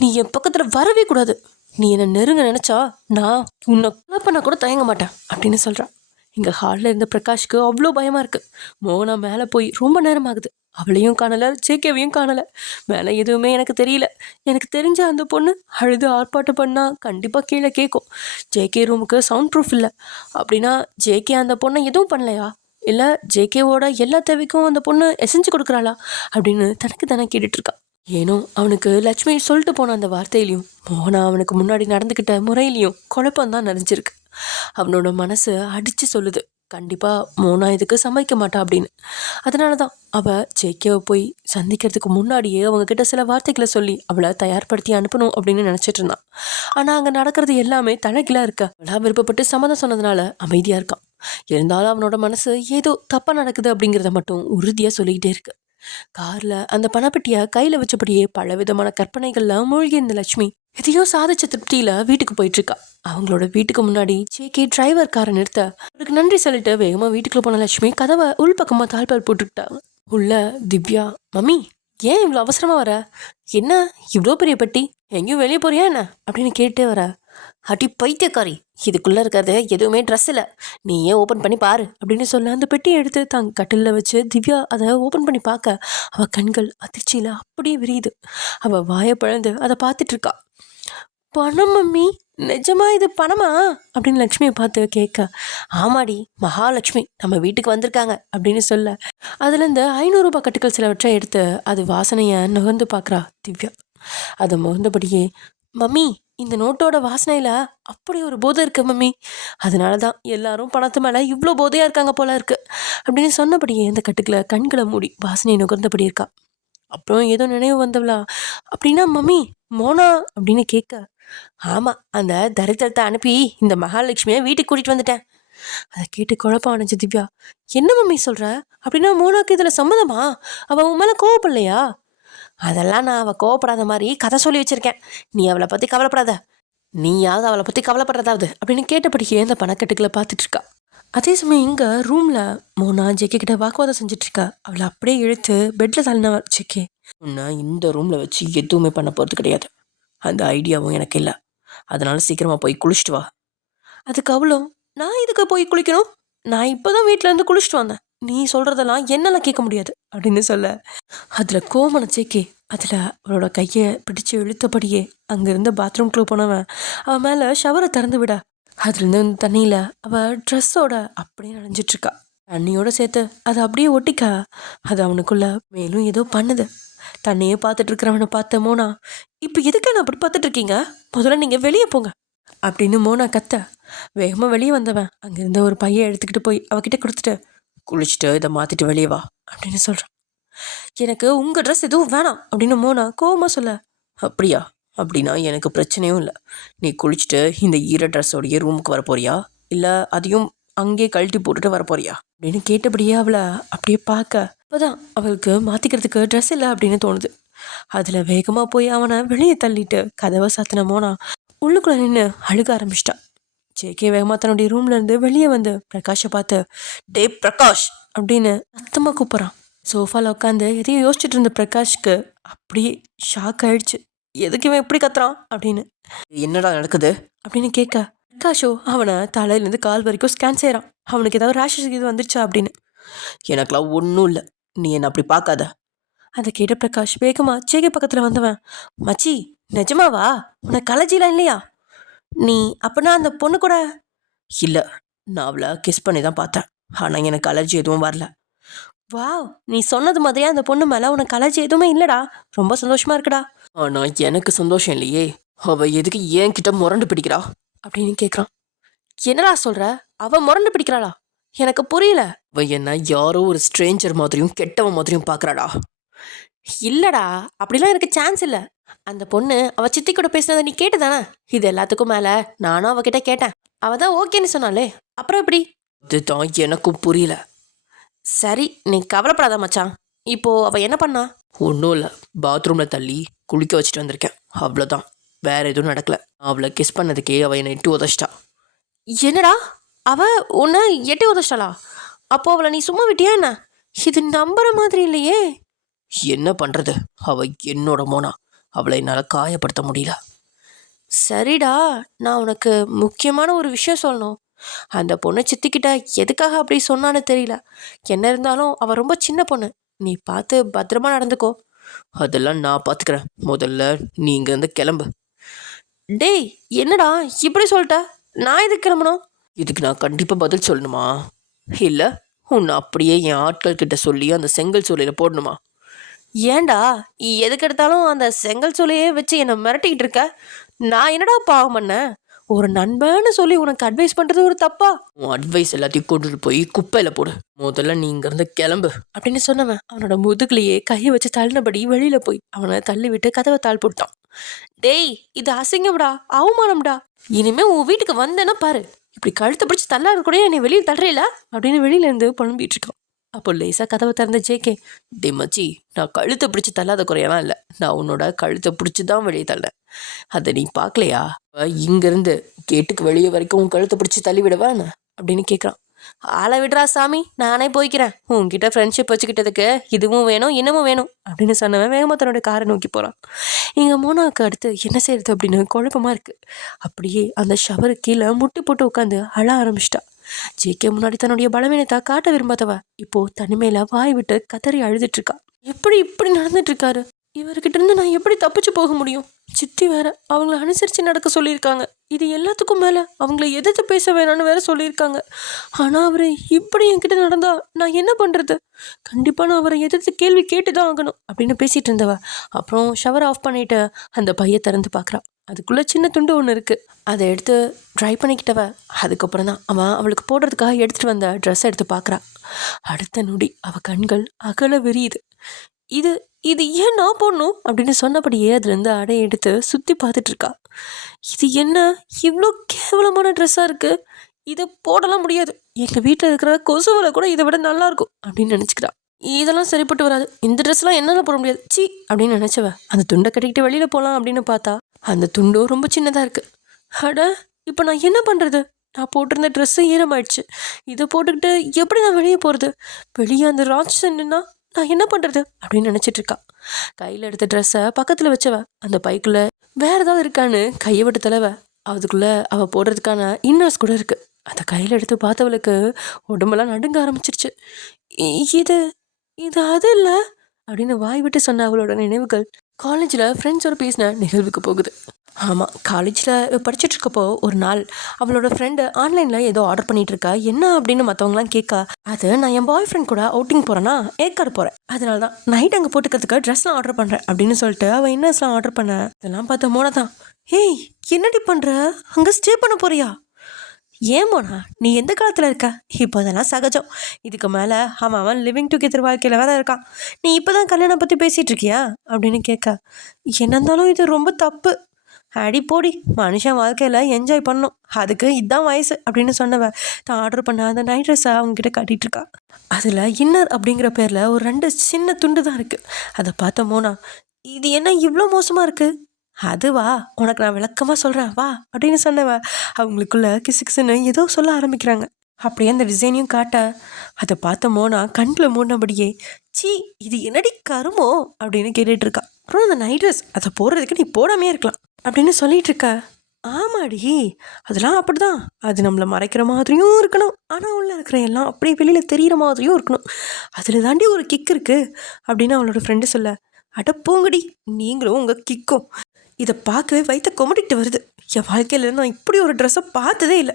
நீ என் பக்கத்தில் வரவே கூடாது. நீ என்னை நெருங்க நினச்சா நான் உன்னை கொலை பண்ண கூட தயங்க மாட்டேன் அப்படின்னு சொல்கிறான். இங்கே ஹாலில் இருந்த பிரகாஷ்க்கு அவ்வளோ பயமாக இருக்குது. மோகனா மேலே போய் ரொம்ப நேரம் ஆகுது. அவளையும் காணலை, ஜேகேவையும் காணலை. மேலே எதுவுமே எனக்கு தெரியல. எனக்கு தெரிஞ்ச அந்த பொண்ணு அழுது ஆர்ப்பாட்டம் பண்ணால் கண்டிப்பாக கீழே கேட்கும். ஜேகே ரூமுக்கு சவுண்ட் ப்ரூஃப் இல்லை. அப்படின்னா ஜேகே அந்த பொண்ணை எதுவும் பண்ணலையா? இல்லை ஜேகேவோட எல்லா தேவைக்கும் அந்த பொண்ணு எசைஞ்சு கொடுக்குறாளா அப்படின்னு தனக்கு தானே கேட்டுட்ருக்கா. ஏனோ அவனுக்கு லட்சுமி சொல்லிட்டு போன அந்த வார்த்தையிலையும் மோகனா அவனுக்கு முன்னாடி நடந்துக்கிட்ட முறையிலையும் குழப்பம்தான் நிறைஞ்சிருக்கு. அவனோட மனசு அடித்து சொல்லுது, கண்டிப்பாக மோனா இதுக்கு சமைக்க மாட்டா அப்படின்னு. அதனால தான் அவள் ஜேகேவை போய் சந்திக்கிறதுக்கு முன்னாடியே அவங்கக்கிட்ட சில வார்த்தைகளை சொல்லி அவளை தயார்படுத்தி அனுப்பணும் அப்படின்னு நினச்சிட்டு இருந்தான். ஆனால் அங்கே நடக்கிறது எல்லாமே தலைகீழாக இருக்க. அவளாக விருப்பப்பட்டு சம்மதம் சொன்னதுனால அமைதியாக இருக்கான். இருந்தாலும் அவனோட மனசு ஏதோ தப்பாக நடக்குது அப்படிங்கிறத மட்டும் உறுதியாக சொல்லிக்கிட்டே இருக்கு. காரில் அந்த பணப்பெட்டியை கையில் வச்சபடியே பலவிதமான கற்பனைகள்ல மூழ்கி இருந்த லட்சுமி எதையோ சாதிச்ச திருப்தியில் வீட்டுக்கு போயிட்டுருக்கா. அவங்களோட வீட்டுக்கு முன்னாடி ஜேகே டிரைவர் காரை நிறுத்த அவருக்கு நன்றி சொல்லிட்டு வேகமாக வீட்டுக்குள்ள போன லட்சுமி கதவை உள்பக்கமாக தாழ்பால் போட்டுக்கிட்டாங்க. உள்ள திவ்யா, மம்மி ஏன் இவ்வளோ அவசரமாக வர? என்ன இவ்வளோ பெரிய பெட்டி, எங்கேயும் வெளியே போறியா என்ன அப்படின்னு கேட்டே வர. அடி பைத்தியக்காரி, இதுக்குள்ளே இருக்கிறது எதுவுமே ட்ரெஸ் இல்லை, நீ ஏன் ஓப்பன் பண்ணி பாரு அப்படின்னு சொல்ல அந்த பெட்டியை எடுத்து தான் கட்டிலில் வச்சு திவ்யா அதை ஓப்பன் பண்ணி பார்க்க அவள் கண்கள் அதிர்ச்சியில் அப்படியே விரியுது. அவள் வாயை பிளந்து அதை பார்த்துட்டு இருக்கா. பணம் மம்மி, நிஜமா இது பணமா அப்படின்னு லக்ஷ்மியை பார்த்து கேட்க, ஆமாடி, மகாலட்சுமி நம்ம வீட்டுக்கு வந்திருக்காங்க அப்படின்னு சொல்ல அதுலேருந்து 500 ரூபாய் கட்டுக்கள் சிலவற்றை எடுத்து அது வாசனையை நுகர்ந்து பார்க்குறா திவ்யா. அதை முகர்ந்தபடியே, மம்மி இந்த நோட்டோட வாசனையில் அப்படி ஒரு போதை இருக்கு மம்மி, அதனால தான் எல்லாரும் பணத்து மேலே இவ்வளோ போதையாக இருக்காங்க போல இருக்கு அப்படின்னு சொன்னபடியே இந்த கட்டுக்களை கண்களை மூடி வாசனையை நுகர்ந்தபடி இருக்கா. அப்புறம் ஏதோ நினைவு வந்தவளா, அப்படின்னா மம்மி மோனா அப்படின்னு கேட்க, ஆமாம் அந்த தரித்திரத்தை அனுப்பி இந்த மகாலட்சுமியை வீட்டுக்கு கூட்டிகிட்டு வந்துட்டேன். அதை கேட்டு குழப்பம் அடைஞ்சு திவ்யா, என்ன மம்மி சொல்கிற? அப்படின்னா மோனாக்கு இதில் சம்மதமா? அவள் உன் மேலே கோவப்படலையா? அதெல்லாம் நான் அவள் கோவப்படாத மாதிரி கதை சொல்லி வச்சுருக்கேன். நீ அவளை பற்றி கவலைப்படாத. நீயாவது அவளை பற்றி கவலைப்படுறதாவது அப்படின்னு கேட்டபடியே இந்த பணக்கட்டுக்களை பார்த்துட்டு இருக்கா. அதே சமயம் இங்கே ரூமில் மோனா ஜெக்கே கிட்ட வாக்குவாதம் செஞ்சுட்ருக்கா. அவளை அப்படியே இழுத்து பெட்டில் தள்ளினவ ஜெக்கே, உன்னை இந்த ரூமில் வச்சு எதுவுமே பண்ண போகிறது கிடையாது. அந்த ஐடியாவும் எனக்கு இல்லை. அதனால சீக்கிரமாக போய் குளிச்சுட்டு வா. அதுக்கு அவளும், நான் இதுக்கு போய் குளிக்கணும்? நான் இப்போ தான் வீட்டிலேருந்து குளிச்சுட்டு வந்தேன். நீ சொல்கிறதெல்லாம் என்னால் கேட்க முடியாது அப்படின்னு சொல்ல, அதில் கோமன ஜெக்கே அதில் அவளோட கையை பிடிச்சு இழுத்தபடியே அங்கேருந்து பாத்ரூம்குள்ளே போனவன் அவன் மேலே ஷவரை திறந்து விட, அதுலேருந்து அந்த தண்ணியில் அவள் ட்ரெஸ்ஸோட அப்படியே நனைஞ்சிட்ருக்கா. தண்ணியோட சேர்த்து அதை அப்படியே ஒட்டிக்க அது அவனுக்குள்ள மேலும் ஏதோ பண்ணுது. தண்ணியே பார்த்துட்டு இருக்கிறவனை பார்த்த மோனா, இப்போ எதுக்கு நான் அப்படி பார்த்துட்டு இருக்கீங்க? முதல்ல நீங்கள் வெளியே போங்க அப்படின்னு மோனா கத்த, வேகமாக வெளியே வந்தவன் அங்கேருந்த ஒரு பையை எடுத்துக்கிட்டு போய் அவகிட்ட கொடுத்துட்டு, குளிச்சுட்டு இதை மாற்றிட்டு வெளியே வா அப்படின்னு சொல்கிறான். எனக்கு உங்கள் ட்ரெஸ் எதுவும் வேணாம் அப்படின்னு மோனா கோவமாக சொல்ல, அப்படியா? அப்படின்னா எனக்கு பிரச்சனையும் இல்லை. நீ குளிச்சுட்டு இந்த ஈர ட்ரெஸ்ஸோடைய ரூமுக்கு வர போறியா, இல்லை அதையும் அங்கேயே கழட்டி போட்டுட்டு வர போறியா அப்படின்னு கேட்டபடியே அவளை அப்படியே பார்க்க, அப்போதான் அவளுக்கு மாற்றிக்கிறதுக்கு ட்ரெஸ் இல்லை அப்படின்னு தோணுது. அதில் வேகமாக போய் அவனை வெளியே தள்ளிட்டு கதவை சாத்தின மோனா உள்ளுக்குள்ளே நின்று அழுக ஆரம்பிச்சிட்டான். ஜேகே வேகமாக தன்னுடைய ரூம்லேருந்து வெளியே வந்து பிரகாஷை பார்த்து, டே பிரகாஷ் அப்படின்னு சத்தமாக கூப்பிட்றான். சோஃபாவில் உட்காந்து எதையும் யோசிச்சுட்டு இருந்த பிரகாஷ்க்கு அப்படியே ஷாக் ஆயிடுச்சு. எதுக்கு இவன் எப்படி கத்துறான் அப்படின்னு. என்னடா நடக்குது அப்படின்னு கேட்க, பிரகாஷோ அவனை தலையிலேருந்து கால் வரைக்கும் ஸ்கேன் செய்கிறான். அவனுக்கு ஏதாவது ரேஷஸ் இது வந்துருச்சா அப்படின்னு. எனக்கெல்லாம் ஒன்றும் இல்லை, நீ என்னை அப்படி பார்க்காத. அதை கேட்ட பிரகாஷ் வேகமாக ஜேகே பக்கத்தில் வந்தவன், மச்சி நிஜமாவா? உனக்கு அலர்ஜிலாம் இல்லையா? நீ அப்பனா அந்த பொண்ணு கூட? இல்லை, நான் அவளை கிஸ் பண்ணி தான் பார்த்தேன். ஆனால் எனக்கு அலர்ஜி எதுவும் வரல. வாவ், நீ சொன்னது மாதிரியே அந்த பொண்ணு மேலே உனக்கு அலர்ஜி எதுவுமே இல்லைடா. ரொம்ப சந்தோஷமா இருக்குடா. ஆனால் எனக்கு சந்தோஷம் இல்லையே. அவள் எதுக்கு ஏன் கிட்ட முரண்டு பிடிக்கிறா அப்படின்னு கேட்குறான். என்னடா சொல்கிற? அவள் முரண்டு பிடிக்கிறாளா? எனக்கு புரியல. அவள் என்ன யாரோ ஒரு ஸ்ட்ரேஞ்சர் மாதிரியும் கெட்டவன் மாதிரியும் பார்க்குறாடா. இல்லைடா, அப்படிலாம் எனக்கு சான்ஸ் இல்லை. அந்த பொண்ணு அவள் சித்தி கூட பேசினதை நீ கேட்டுதானே? இது எல்லாத்துக்கும் மேலே நானும் அவகிட்ட கேட்டேன். அவள் தான் ஓகேன்னு சொன்னாலே, அப்புறம் எப்படி? இதுதான் எனக்கும் புரியல. சரி, நீ கவலைப்படாத மச்சான். இப்போ அவள் என்ன பண்ணா? ஒன்றும் இல்லை, பாத்ரூமில் தள்ளி குளிக்க வச்சுட்டு வந்திருக்கேன், அவ்வளோதான். வேற எதுவும் நடக்கல. அவளை கிஸ் பண்ணதுக்கே அவள் என்னை எட்டு உதச்சிட்டா. என்னடா, அவள் உன்னை எட்டி உதச்சிட்டாளா? அப்போ அவளை நீ சும்மா விட்டியா என்ன? இது நம்புற மாதிரி இல்லையே. என்ன பண்ணுறது, அவள் என்னோட மோனா. அவளை என்னால் காயப்படுத்த முடியல. சரிடா, நான் உனக்கு முக்கியமான ஒரு விஷயம் சொல்லணும். அந்த பொண்ணு சித்திக்கிட்ட எதுக்காக அப்படி சொன்னான்னு தெரியல. என்ன இருந்தாலும் அவள் ரொம்ப சின்ன பொண்ணு. நீ பார்த்து பத்திரமா நடந்துக்கோ. அதெல்லாம் நான் பார்த்துக்கிறேன். முதல்ல நீ இங்கேருந்து கிளம்பு. டேய், என்னடா இப்படி சொல்லிட்ட? நான் எதுக்கு கிளம்பணும்? இதுக்கு நான் கண்டிப்பாக பதில் சொல்லணுமா? இல்லை, உன்னை அப்படியே என் ஆட்கள் கிட்ட சொல்லி அந்த செங்கல் சூளையில் போடணுமா? ஏண்டா எதுக்கு எடுத்தாலும் அந்த செங்கல் சூளையே வச்சு என்னை மிரட்டிக்கிட்டு இருக்க? நான் என்னடா பாவம் பண்ணேன்? ஒரு நண்பன்னு சொல்லி உனக்கு அட்வைஸ் பண்ணுறது ஒரு தப்பா? உன் அட்வைஸ் எல்லாத்தையும் கொண்டுட்டு போய் குப்பையில் போடு. முதல்ல நீ இங்கேருந்து கிளம்பு அப்படின்னு சொன்னவன் அவனோட முதுகுலையே கையை வச்சு தள்ளினபடி வெளியில் போய் அவனை தள்ளி விட்டு கதவை தாழ் போட்டான். டேய், இது அசிங்கம்டா, அவமானம்டா. இனிமே உன் வீட்டுக்கு வந்தேன்னா பாரு, இப்படி கழுத்தை பிடிச்சி தள்ளாரு கூட என்னை வெளியே தள்ளுறீல அப்படின்னு வெளியிலேருந்து புலம்பிட்டு இருக்கான். அப்போ லேசாக கதவை திறந்த ஜேகே, டே மச்சி, நான் கழுத்தை பிடிச்சி தள்ளாத குறையெல்லாம் இல்லை. நான் உன்னோட கழுத்தை பிடிச்சி தான் வெளியே தள்ளேன். அதை நீ பார்க்கலையா? இங்கேருந்து கேட்டுக்கு வெளியே வரைக்கும் உன் கழுத்தை பிடிச்சி தள்ளி விடவான்னு அப்படின்னு கேட்குறான். ஆளை விடுறா சாமி, நானே போய்க்கிறேன். உன்கிட்ட ஃப்ரெண்ட்ஷிப் வச்சுக்கிட்டதுக்கு இதுவும் வேணும் இன்னமும் வேணும் அப்படின்னு சொன்னவன் வேகமாக தன்னோட காரை நோக்கி போகிறான். இங்கே மோனாவுக்கு அடுத்து என்ன செய்யறது அப்படின்னு குழப்பமாக இருக்குது. அப்படியே அந்த ஷவரு கீழே முட்டி போட்டு உட்காந்து அழ ஆரம்பிச்சிட்டா. ஜேகே முன்னாடி தன்னுடைய பலவீனத்தை காட்ட விரும்பாதவ இப்போ தனிமையில வாய் விட்டு கதறி அழுதுட்டு இருக்கா. எப்படி இப்படி நடந்துட்டு இருக்காரு? இவர்கிட்ட இருந்து நான் எப்படி தப்பிச்சு போக முடியும்? சித்தி வேற அவங்கள அனுசரித்து நடக்க சொல்லியிருக்காங்க. இது எல்லாத்துக்கும் மேலே அவங்கள எதிர்த்து பேச வேணான்னு வேற சொல்லியிருக்காங்க. ஆனால் அவர் இப்படி என்கிட்ட நடந்தா நான் என்ன பண்ணுறது? கண்டிப்பாக நான் அவரை எதிர்த்து கேள்வி கேட்டு தான் ஆகணும் அப்படின்னு பேசிகிட்டு இருந்தவ அப்புறம் ஷவர் ஆஃப் பண்ணிவிட்டு அந்த பையை திறந்து பார்க்குறா. அதுக்குள்ளே சின்ன துண்டு ஒன்று இருக்குது. அதை எடுத்து ட்ரை பண்ணிக்கிட்டவ அதுக்கப்புறம் தான் அவன் அவளுக்கு போடுறதுக்காக எடுத்துகிட்டு வந்த ட்ரெஸ் எடுத்து பார்க்குறா. அடுத்த நொடி அவள் கண்கள் அகல விரியுது. இது இது ஏன் நான் போடணும் அப்படின்னு சொன்னபடியே அதுலேருந்து ஆடை எடுத்து சுற்றி பார்த்துட்டு இருக்கா. இது என்ன இவ்வளோ கேவலமான ட்ரெஸ்ஸாக இருக்குது, இதை போடலாம் முடியாது, எங்கள் வீட்டில் இருக்கிற கொசுவலை கூட இதை விட நல்லாயிருக்கும் அப்படின்னு நினச்சிக்கிறா. இதெல்லாம் சரிப்பட்டு வராது, இந்த ட்ரெஸ்லாம் என்னால் போட முடியாது, சி அப்படின்னு நினச்சவ அந்த துண்டை கட்டிக்கிட்டு வெளியில் போகலாம் அப்படின்னு பார்த்தா அந்த துண்டும் ரொம்ப சின்னதாக இருக்குது. அட, இப்போ நான் என்ன பண்ணுறது? நான் போட்டிருந்த ட்ரெஸ்ஸு ஈரமாயிடுச்சு, இதை போட்டுக்கிட்டு எப்படி நான் வெளியே போகிறது? வெளியே அந்த ராட்சசன்னா நான் என்ன பண்ணுறது அப்படின்னு நினச்சிட்டு இருக்கா. கையில் எடுத்த ட்ரெஸ்ஸை பக்கத்தில் வச்சவ அந்த பைக்குள்ளே வேறு ஏதாவது இருக்கான்னு கையை விட்டு தலைவ. அதுக்குள்ளே அவள் போடுறதுக்கான இன்னர்ஸ் கூட இருக்குது. அதை கையில் எடுத்து பார்த்தவளுக்கு உடம்பெல்லாம் நடுங்க ஆரம்பிச்சிருச்சு. இது இது அது இல்லை அப்படின்னு வாய் விட்டு சொன்ன அவளோட நினைவுகள் காலேஜில் ஃப்ரெண்ட்ஸோட பேசின நிகழ்வுக்கு போகுது. ஆமாம், காலேஜில் படிச்சுட்ருக்கப்போ ஒரு நாள் அவளோட ஃப்ரெண்டு ஆன்லைனில் ஏதோ ஆர்டர் பண்ணிகிட்டு இருக்கா. என்ன அப்படின்னு மற்றவங்களாம் கேட்கா. அது நான் என் பாய் ஃப்ரெண்ட் கூட அவுட்டிங் போகிறேன்னா ஏற்காடு போகிறேன், அதனால தான் நைட் அங்கே போட்டுக்கிறதுக்கு ட்ரெஸ்லாம் ஆர்டர் பண்ணுறேன் அப்படின்னு சொல்லிட்டு அவள் இன்னர்ஸ்லாம் ஆர்டர் பண்ண. இதெல்லாம் பார்த்த மோனா தான், ஏய் என்னடி பண்ணுற, அங்கே ஸ்டே பண்ண போறியா? ஏன் மோனா, நீ எந்த காலத்தில் இருக்க? இப்போ அதெல்லாம் சகஜம். இதுக்கு மேலே அவன் லிவிங் டுகெதர் வாழ்க்கையில் வேற இருக்கான், நீ இப்போ தான் கல்யாணம் பற்றி பேசிகிட்டு இருக்கியா அப்படின்னு கேட்க. என்ன இருந்தாலும் இது ரொம்ப தப்பு. அடி போடி, மனுஷன் வாழ்க்கையில் என்ஜாய் பண்ணணும், அதுக்கு இதுதான் வயசு அப்படின்னு சொன்னவ தான் ஆர்டர் பண்ண அந்த நைட் ட்ரெஸ்ஸை அவங்ககிட்ட கட்டிகிட்ருக்கா. அதில் இன்னர் அப்படிங்கிற பேரில் ஒரு 2 சின்ன துண்டு தான் இருக்குது. அதை பார்த்த மோனா, இது என்ன இவ்வளோ மோசமாக இருக்குது? அதுவா, உனக்கு நான் விளக்கமாக சொல்கிறேன் வா அப்படின்னு சொன்னவ அவங்களுக்குள்ள கிசு கிசுன்னு ஏதோ சொல்ல ஆரம்பிக்கிறாங்க. அப்படியே அந்த டிசைனையும் காட்ட அதை பார்த்த மோனா கண்ணில் மூடினபடியே, சீ இது என்னடி கருமோ அப்படின்னு கேட்டுட்ருக்கா. அப்புறம் அந்த நைட் ட்ரெஸ் அதை போடுறதுக்கு நீ போடாமே இருக்கலாம் அப்படின்னு சொல்லிட்டு இருக்க. ஆமாடி, அதெல்லாம் அப்படிதான், அது நம்மளை மறைக்கிற மாதிரியும் இருக்கணும், ஆனால் உள்ள இருக்கிற எல்லாம் அப்படியே வெளியில் தெரிகிற மாதிரியும் இருக்கணும், அதில் தாண்டி ஒரு கிக் இருக்குது அப்படின்னு அவளோட ஃப்ரெண்டு சொல்ல. அட போங்கடி, நீங்களும் உங்கள் கிக்கும், இதை பார்க்கவே வயிற்ற கொமட்டிக்கிட்டு வருது. என் வாழ்க்கையில் நான் இப்படி ஒரு ட்ரெஸ்ஸை பார்த்ததே இல்லை,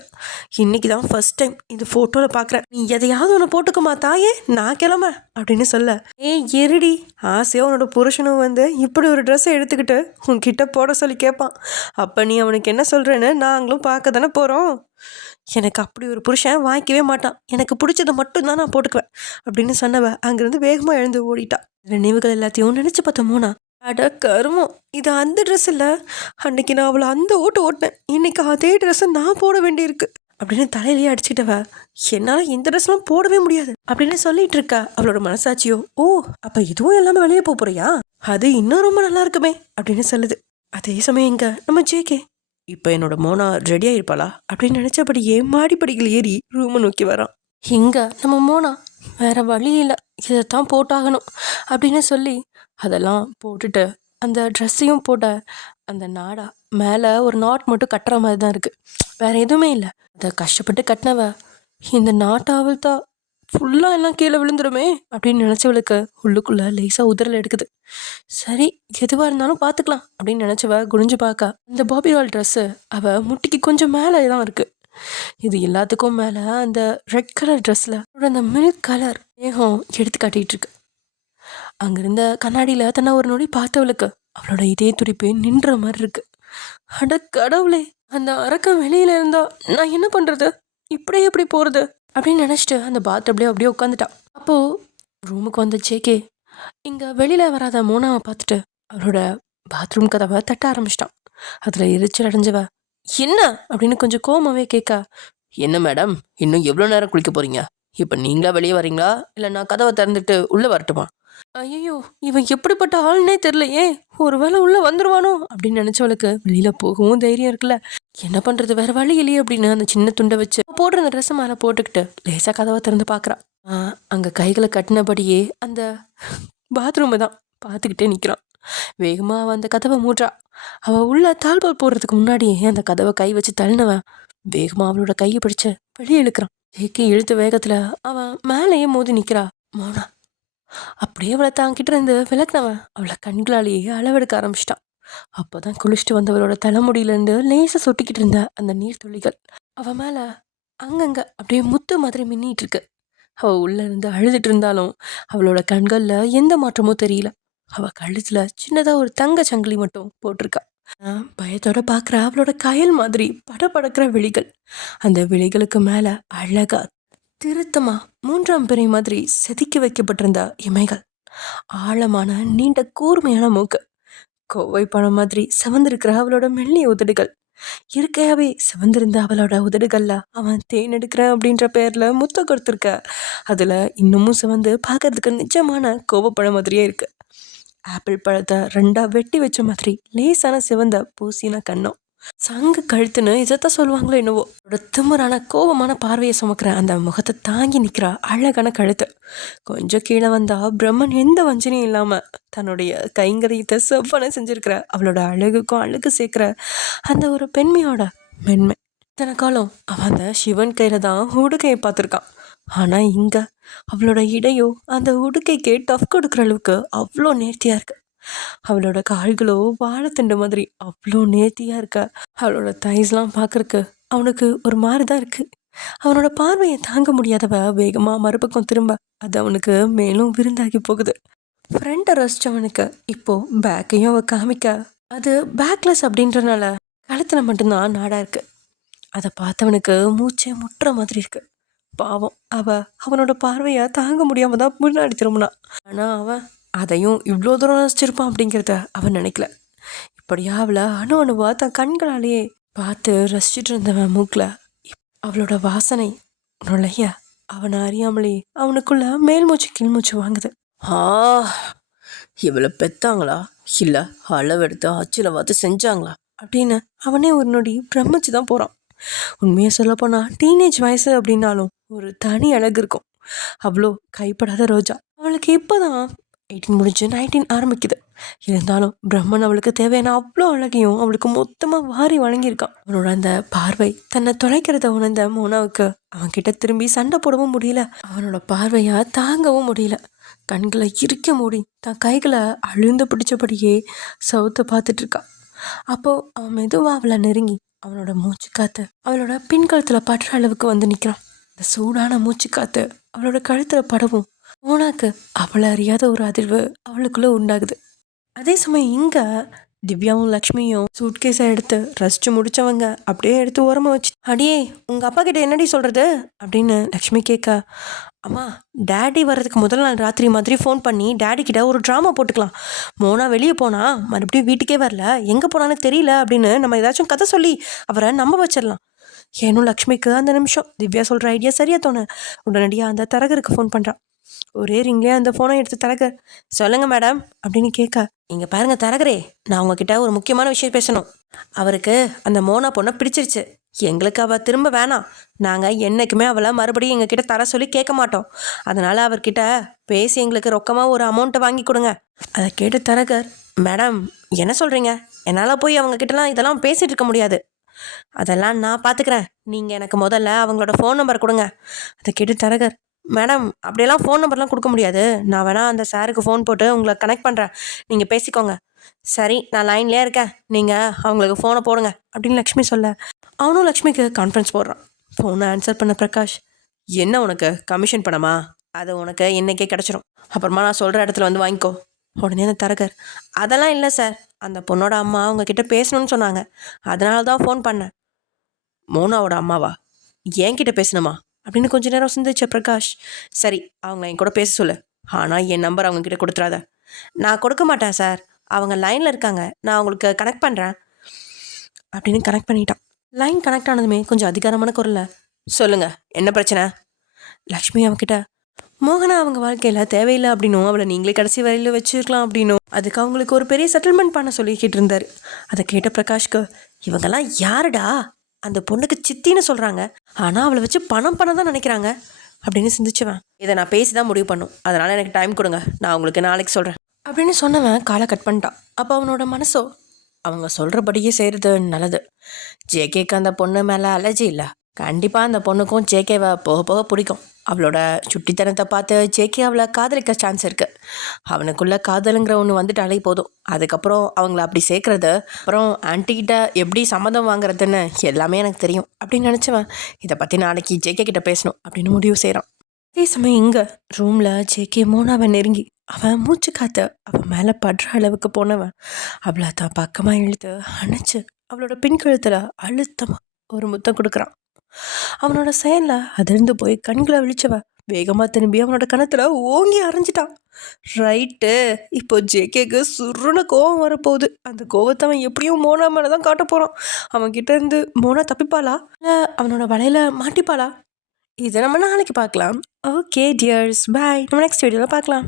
இன்றைக்கி தான் ஃபர்ஸ்ட் டைம் இந்த ஃபோட்டோவில் பார்க்குறேன். நீ எதையாவது ஒன்று போட்டுக்குமா தாயே, நான் கிளம்ப அப்படின்னு சொல்ல. எருடி, ஆசையாக உன்னோட புருஷனும் வந்து இப்படி ஒரு ட்ரெஸ்ஸை எடுத்துக்கிட்டு உன்கிட்ட போட சொல்லி கேட்பான். அப்போ நீ அவனுக்கு என்ன சொல்கிறேன்னு நாங்களும் பார்க்க தானே போகிறோம். எனக்கு அப்படி ஒரு புருஷன் வாங்கிக்கவே மாட்டான், எனக்கு பிடிச்சதை மட்டும்தான் நான் போட்டுக்குவேன் அப்படின்னு சொன்னவ அங்கேருந்து வேகமாக எழுந்து ஓடிட்டா. நினைவுகள் எல்லாத்தையும் நினச்சி பார்த்த மோனா, அட கருமம், இது அந்த ட்ரெஸ் இல்லை, அன்னைக்கு நான் அவளை அந்த ஓட்டினேன், இன்னைக்கு அதே ட்ரெஸ்ஸை நான் போட வேண்டியிருக்கு அப்படின்னு தலையிலேயே அடிச்சுட்டவ. என்னால் இந்த ட்ரெஸ்லாம் போடவே முடியாது அப்படின்னு சொல்லிட்டு இருக்கா. அவளோட மனசாட்சியோ, ஓ அப்போ இதுவும் எல்லாமே வெளியே போறியா, அது இன்னும் ரொம்ப நல்லா இருக்குமே அப்படின்னு சொல்லுது. அதே சமயம் இங்கே நம்ம ஜேகே, இப்போ என்னோட மோனா ரெடியாக இருப்பாளா அப்படின்னு நினச்சபடியே மாடிப்படிகள் ஏறி ரூமை நோக்கி வரான். இங்கே நம்ம மோனா வேற வழி இல்லை, இதைத்தான் போட்டாகணும் அப்படின்னு சொல்லி அதெல்லாம் போட்டுட்டு அந்த ட்ரெஸ்ஸையும் போட்ட அந்த நாடா மேலே ஒரு நாட் மட்டும் கட்டுற மாதிரி தான் இருக்குது, வேறு எதுவுமே இல்லை. அதை கஷ்டப்பட்டு கட்டினவ இந்த நாட்டை அவிழ்த்தா ஃபுல்லாக எல்லாம் கீழே விழுந்துடுமே அப்படின்னு நினச்சவளுக்கு உள்ளுக்குள்ளே லேசாக உதறல் எடுக்குது. சரி எதுவாக இருந்தாலும் பார்த்துக்கலாம் அப்படின்னு நினச்சவ குனிஞ்சு பார்க்க இந்த பாபிவால் ட்ரெஸ்ஸு அவள் முட்டிக்கு கொஞ்சம் மேலே தான் இருக்குது. இது எல்லாத்துக்கும் மேலே அந்த ரெட் கலர் ட்ரெஸ்ஸில் அந்த மில்க் கலர் மேகம் எடுத்து காட்டிகிட்டு இருக்கு. அங்கிருந்த கண்ணாடியில் தன்னை ஒரு நொடி பார்த்தவளுக்கு அவளோட இதே துடிப்பு நின்ற மாதிரி இருக்கு. அட கடவுளே, அந்த அரக்கம் வெளியில இருந்தா நான் என்ன பண்ணுறது, இப்படியே எப்படி போகிறது அப்படின்னு நினச்சிட்டு அந்த பாத்ரூம்லேயே அப்படியே உட்காந்துட்டான். அப்போது ரூமுக்கு வந்த ஜேகே இங்கே வெளியில் வராத மோனாவை பார்த்துட்டு அவளோட பாத்ரூம் கதவை தட்ட ஆரம்பிச்சிட்டான். அதில் எரிச்சல் அடைஞ்சவ என்ன அப்படின்னு கொஞ்சம் கோமாவே கேட்க, என்ன மேடம் இன்னும் எவ்வளோ நேரம் குளிக்க போகிறீங்க, இப்போ நீங்களா வெளியே வரீங்களா இல்லை நான் கதவை திறந்துட்டு உள்ளே வரட்டுமா? ஐயோ, இவன் எப்படிப்பட்ட ஆள்னே தெரியலையே, ஒரு வேளை உள்ளே வந்துடுவானோ அப்படின்னு நினச்சவளுக்கு வெளியில் போகவும் தைரியம் இருக்குல்ல. என்ன பண்ணுறது, வேறு வழி இல்லையே அப்படின்னு அந்த சின்ன துண்டை வச்சு போடுற அந்த ட்ரெஸ்ஸை மேலே போட்டுக்கிட்டு லேசாக கதவை திறந்து பார்க்குறான். அங்கே கைகளை கட்டினபடியே அந்த பாத்ரூமை தான் பார்த்துக்கிட்டே நிற்கிறான். வேகமாக அவன் அந்த கதவை மூடுறா. அவள் உள்ள தாழ்பால் போடுறதுக்கு முன்னாடியே அந்த கதவை கை வச்சு தள்ளினவன் வேகமாக அவளோட கையை பிடிச்சு வெளியே இழுக்கிறான். ஜேக்கி இழுத்த வேகத்தில் அவன் மேலேயே மோதி நிற்கிறா. மோனா அப்படியே அவளை தாங்கிட்டு இருந்து விளக்குனவன் அவளை கண்களாலேயே அளவெடுக்க ஆரம்பிச்சிட்டான். அப்போதான் குளிச்சுட்டு வந்தவளோட தலைமுடியிலேருந்து லேசாக சொட்டிக்கிட்டு இருந்த அந்த நீர் துளிகள் அவள் மேலே அங்கங்கே அப்படியே முத்து மாதிரி மின்னிட்டு இருக்கு. அவள் உள்ளே இருந்து அழுதுட்டு இருந்தாலும் அவளோட கண்களில் எந்த மாற்றமும் தெரியல. அவள் கழுத்தில் சின்னதாக ஒரு தங்க சங்கிலி மட்டும் போட்டிருக்கா. பயத்தோட பார்க்குற அவளோட கயல் மாதிரி படபடக்கிற விழிகள், அந்த விழிகளுக்கு மேலே அழகா திருத்தமா 3ஆம் பிறை மாதிரி செதுக்கி வைக்கப்பட்டிருந்த இமைகள், ஆழமான நீண்ட கூர்மையான மூக்கு, கோவை பழம் மாதிரி சிவந்திருக்கிற அவளோட மெல்லிய உதடுகள், இயற்கையாவே சிவந்திருந்த அவளோட உதடுகள்ல அவன் தேன் எடுக்கிறேன் அப்படின்ற பேர்ல முத்தம் கொடுத்துருக்க. அதுல இன்னமும் சிவந்து பார்க்கறதுக்கு நிஜமான கோவப்பழம் மாதிரியே இருக்கு. ஆப்பிள் பழத்தை ரெண்டா வெட்டி வச்ச மாதிரி லேசான சிவந்த பூசின கண்ணம், சங்கு கழுத்துன்னு இதைத்தான் சொல்லுவாங்களோ என்னவோ. ஒரு திமிரான கோபமான பார்வையை சுமக்கிற அந்த முகத்தை தாங்கி நிற்கிற அழகான கழுத்து, கொஞ்சம் கீழே வந்தா பிரம்மன் எந்த வஞ்சனையும் இல்லாம தன்னுடைய கைங்கரியத்தை செவ்வனை செஞ்சிருக்கிற அவளோட அழகுக்கும் அழகு சேர்க்கிற அந்த ஒரு பெண்மையோட மென்மை. இத்தனை காலம் அவன் அந்த சிவன் கையில தான் உடுக்கையை பார்த்துருக்கான். ஆனா இங்க அவளோட இடையோ அந்த உடுக்கைக்கு டஃப் கொடுக்குற அளவுக்கு அவ்வளோ நேர்த்தியா இருக்கு. அவளோட கால்களோ வாழைத்தண்டு மாதிரி அவ்வளோ நேர்த்தியா இருக்க. அவளோட தைஸ்லாம் பார்க்கறக்கு அவனுக்கு ஒரு மாதிரி தான் இருக்கு. அவனோட பார்வையை தாங்க முடியாதவ வேகமா மறுபக்கம் திரும்ப அது அவனுக்கு மேலும் விருந்தாகி போகுது. ஃப்ரண்ட்டை ரசிச்சவனுக்கு இப்போ பேக்கையும் அவ காமிக்க, அது பேக்லெஸ் அப்படின்றனால கழுத்துல மட்டும்தான் நாடா இருக்கு. அதை பார்த்தவனுக்கு மூச்சே முட்டுற மாதிரி இருக்கு. பாவம் அவ அவனோட பார்வையை தாங்க முடியாம தான் முன்னாடி திரும்பினான். ஆனா அவன் அதையும் இவ்வளோ தூரம் ரசிச்சிருப்பான் அப்படிங்கிறத அவன் நினைக்கல. இப்படியா அவளை அணு அணுவா தன் கண்களாலேயே பார்த்து ரசிச்சுட்டு இருந்தவன் மூக்கில் அவளோட வாசனை நுழைய அவனை அறியாமலே அவனுக்குள்ள மேல் மூச்சு கீழ் மூச்சு வாங்குது. ஆ, இவளை பெத்தாங்களா இல்லை அளவெடுத்து அச்சில் பார்த்து செஞ்சாங்களா அப்படின்னு அவனே ஒரு நொடி பிரமிச்சு தான் போகிறான். உண்மையை சொல்ல போனால் டீனேஜ் வயசு அப்படின்னாலும் ஒரு தனி அழகு இருக்கும். அவ்வளோ கைப்படாத ரோஜா. அவளுக்கு இப்போதான் 18 முடிஞ்சு 19 ஆரம்பிக்குது. இருந்தாலும் பிரம்மன் அவளுக்கு தேவையான அவ்வளோ அழகையும் அவளுக்கு மொத்தமாக வாரி வழங்கியிருக்கான். அவனோட அந்த பார்வை தன்னை தொலைக்கிறத உணர்ந்த மோனாவுக்கு அவன்கிட்ட திரும்பி சண்டை போடவும் முடியல. அவனோட பார்வையா தாங்கவும் முடியல. கண்களை இறுக்க மூடி தன் கைகளை அழுந்து பிடிச்சபடியே சவுத்தை பார்த்துட்டு இருக்கான். அப்போ அவன் மெதுவாக அவளை நெருங்கி அவனோட மூச்சு காத்து அவளோட பின்கழுத்தில் படுற அளவுக்கு வந்து நிற்கிறான். இந்த சூடான மூச்சு காத்து அவளோட கழுத்தில் படவும் மோனாக்கு அவளை அறியாத ஒரு அதிர்வு அவளுக்குள்ள உண்டாகுது. அதே சமயம் இங்க திவ்யாவும் லக்ஷ்மியும் சூட்கேஸை எடுத்து ரசிச்சு முடிச்சவங்க அப்படியே எடுத்து ஓரமா வச்சு, அடியே உங்க அப்பா கிட்ட என்னடி சொல்றது அப்படின்னு லக்ஷ்மி கேட்க, அம்மா டேடி வர்றதுக்கு முதல் நாள் ராத்திரி மாதிரி ஃபோன் பண்ணி டேடி கிட்ட ஒரு ட்ராமா போட்டுக்கலாம். மோனா வெளியே போனா மறுபடியும் வீட்டுக்கே வரல, எங்கே போனான்னு தெரியல அப்படின்னு நம்ம ஏதாச்சும் கதை சொல்லி அவரை நம்ப வச்சிடலாம். ஏனும் லக்ஷ்மிக்கு அந்த நிமிஷம் திவ்யா சொல்கிற ஐடியா சரியா தோணு. உடனடியாக அந்த தரகருக்கு ஃபோன் பண்ணுறான். ஒரே ரிங்லேயே அந்த ஃபோனை எடுத்து தரகர், சொல்லுங்க மேடம் அப்படின்னு கேட்க, இங்கே பாருங்க தரகரே, நான் உங்ககிட்ட ஒரு முக்கியமான விஷயம் பேசணும். அவருக்கு அந்த மோனா பொண்ணை பிடிச்சிருச்சு. எங்களுக்கு அவள் திரும்ப வேணாம். நாங்கள் என்றைக்குமே அவளை மறுபடியும் எங்ககிட்ட தர சொல்லி கேட்க மாட்டோம். அதனால் அவர்கிட்ட பேசி எங்களுக்கு ரொக்கமாக ஒரு அமௌண்ட்டை வாங்கி கொடுங்க. அதை கேட்டு தரகர், மேடம் என்ன சொல்கிறீங்க? என்னால் போய் அவங்கக்கிட்டலாம் இதெல்லாம் பேசிகிட்டு இருக்க முடியாது. அதெல்லாம் நான் பார்த்துக்கிறேன். நீங்கள் எனக்கு முதல்ல அவங்களோட ஃபோன் நம்பர் கொடுங்க. அதை கேட்டு தரகர், மேடம் அப்படியெல்லாம் ஃபோன் நம்பர்லாம் கொடுக்க முடியாது. நான் வேணால் அந்த சாருக்கு ஃபோன் போட்டு உங்களை கனெக்ட் பண்ணுறேன், நீங்கள் பேசிக்கோங்க. சரி நான் லைன்லேயே இருக்கேன், நீங்கள் அவங்களுக்கு ஃபோனை போடுங்க அப்படின்னு லக்ஷ்மி சொல்ல, அவனும் லக்ஷ்மிக்கு கான்ஃபரன்ஸ் போடுறான். ஃபோனை ஆன்சர் பண்ண பிரகாஷ், என்ன உனக்கு கமிஷன் பணமா? அது உனக்கு இன்றைக்கே கிடச்சிரும், அப்புறமா நான் சொல்கிற இடத்துல வந்து வாங்கிக்கோ. உடனே அந்த தரகர், அதெல்லாம் இல்லை சார், அந்த பொண்ணோட அம்மா அவங்கக்கிட்ட பேசணும்னு சொன்னாங்க, அதனால தான் ஃபோன் பண்ணேன். மோனாவோட அம்மாவா? என்கிட்ட பேசணுமா அப்படின்னு கொஞ்ச நேரம் சிந்திச்ச பிரகாஷ், சரி அவங்கள என் கூட பேச சொல்லு, ஆனால் என் நம்பர் அவங்கக்கிட்ட கொடுத்துறாத. நான் கொடுக்க மாட்டேன் சார், அவங்க லைனில் இருக்காங்க, நான் அவங்களுக்கு கனெக்ட் பண்ணுறேன் அப்படின்னு கனெக்ட் பண்ணிட்டான். லைன் கனெக்ட் ஆனதுமே கொஞ்சம் அதிகாரமான குரலில், சொல்லுங்கள் என்ன பிரச்சனை? லக்ஷ்மி அவங்கக்கிட்ட, மோகனா அவங்க வாழ்க்கையில் தேவையில்லை அப்படின்னும் அவளை நீங்களே கடைசி வரையில் வச்சுருக்கலாம் அப்படின்னும் அதுக்கு அவங்களுக்கு ஒரு பெரிய செட்டில்மெண்ட் பண்ண சொல்லிக்கிட்டு இருந்தார். அதை கேட்ட பிரகாஷ்க்கு, இவங்கெல்லாம் யாருடா? அந்த பொண்ணுக்கு சித்தின்னு சொல்கிறாங்க, ஆனால் அவளை வச்சு பணம் பண்ண தான் நினைக்கிறாங்க அப்படின்னு சிந்திச்சுவேன். இதை நான் பேசி தான் முடிவு பண்ணும், அதனால் எனக்கு டைம் கொடுங்க, நான் உங்களுக்கு நாளைக்கு சொல்கிறேன் அப்படின்னு சொன்னவன் காலை கட் பண்ணிட்டான். அப்போ அவனோட மனசோ, அவங்க சொல்கிறபடியே செய்கிறது நல்லது. ஜேகேக்கு அந்த பொண்ணு மேலே அலர்ஜி இல்லை. கண்டிப்பாக அந்த பொண்ணுக்கும் ஜேகேவை போக போக பிடிக்கும். அவளோட சுட்டித்தனத்தை பார்த்து ஜேகே அவளை காதலிக்க சான்ஸ் இருக்குது. அவனுக்குள்ளே காதலுங்கிற ஒன்று வந்துட்டாலே போதும், அதுக்கப்புறம் அவங்கள அப்படி சேர்க்குறது, அப்புறம் ஆன்ட்டிக்கிட்ட எப்படி சம்மதம் வாங்குறதுன்னு எல்லாமே எனக்கு தெரியும் அப்படின்னு நினச்சவன் இதை பற்றி நாளைக்கு ஜேகே கிட்ட பேசணும் அப்படின்னு முடிவு செய்கிறான். அதே சமயம் இங்கே ரூமில் ஜேகே மோனாவை நெருங்கி அவன் மூச்சு காத்த அவன் மேலே படுற அளவுக்கு போனவன் அவளை தான் பக்கமாக இழுத்து அணைச்சு அவளோட பின்கழுத்தில் அழுத்தமாக ஒரு முத்தம் கொடுக்குறான். அவனோட செயலில் அதிர்ந்து போய் கண்களை விழிச்சவ வேகமாக திரும்பி அவனோட கணத்தில் ஓங்கி அரைஞ்சிட்டான். ரைட்டு, இப்போ ஜேகேக்கு சுருன்னு கோவம் வரப்போகுது. அந்த கோவத்தை அவன் எப்படியும் மோனா மேலே தான் காட்ட போகிறான். அவன்கிட்ட இருந்து மோனா தப்பிப்பாளா இல்லை அவனோட வலையில மாட்டிப்பாளா? இதை நம்ம நாளைக்கு பார்க்கலாம். ஓகே டியர்ஸ், பாய். நம்ம நெக்ஸ்ட் வீடியோவில் பார்க்கலாம்.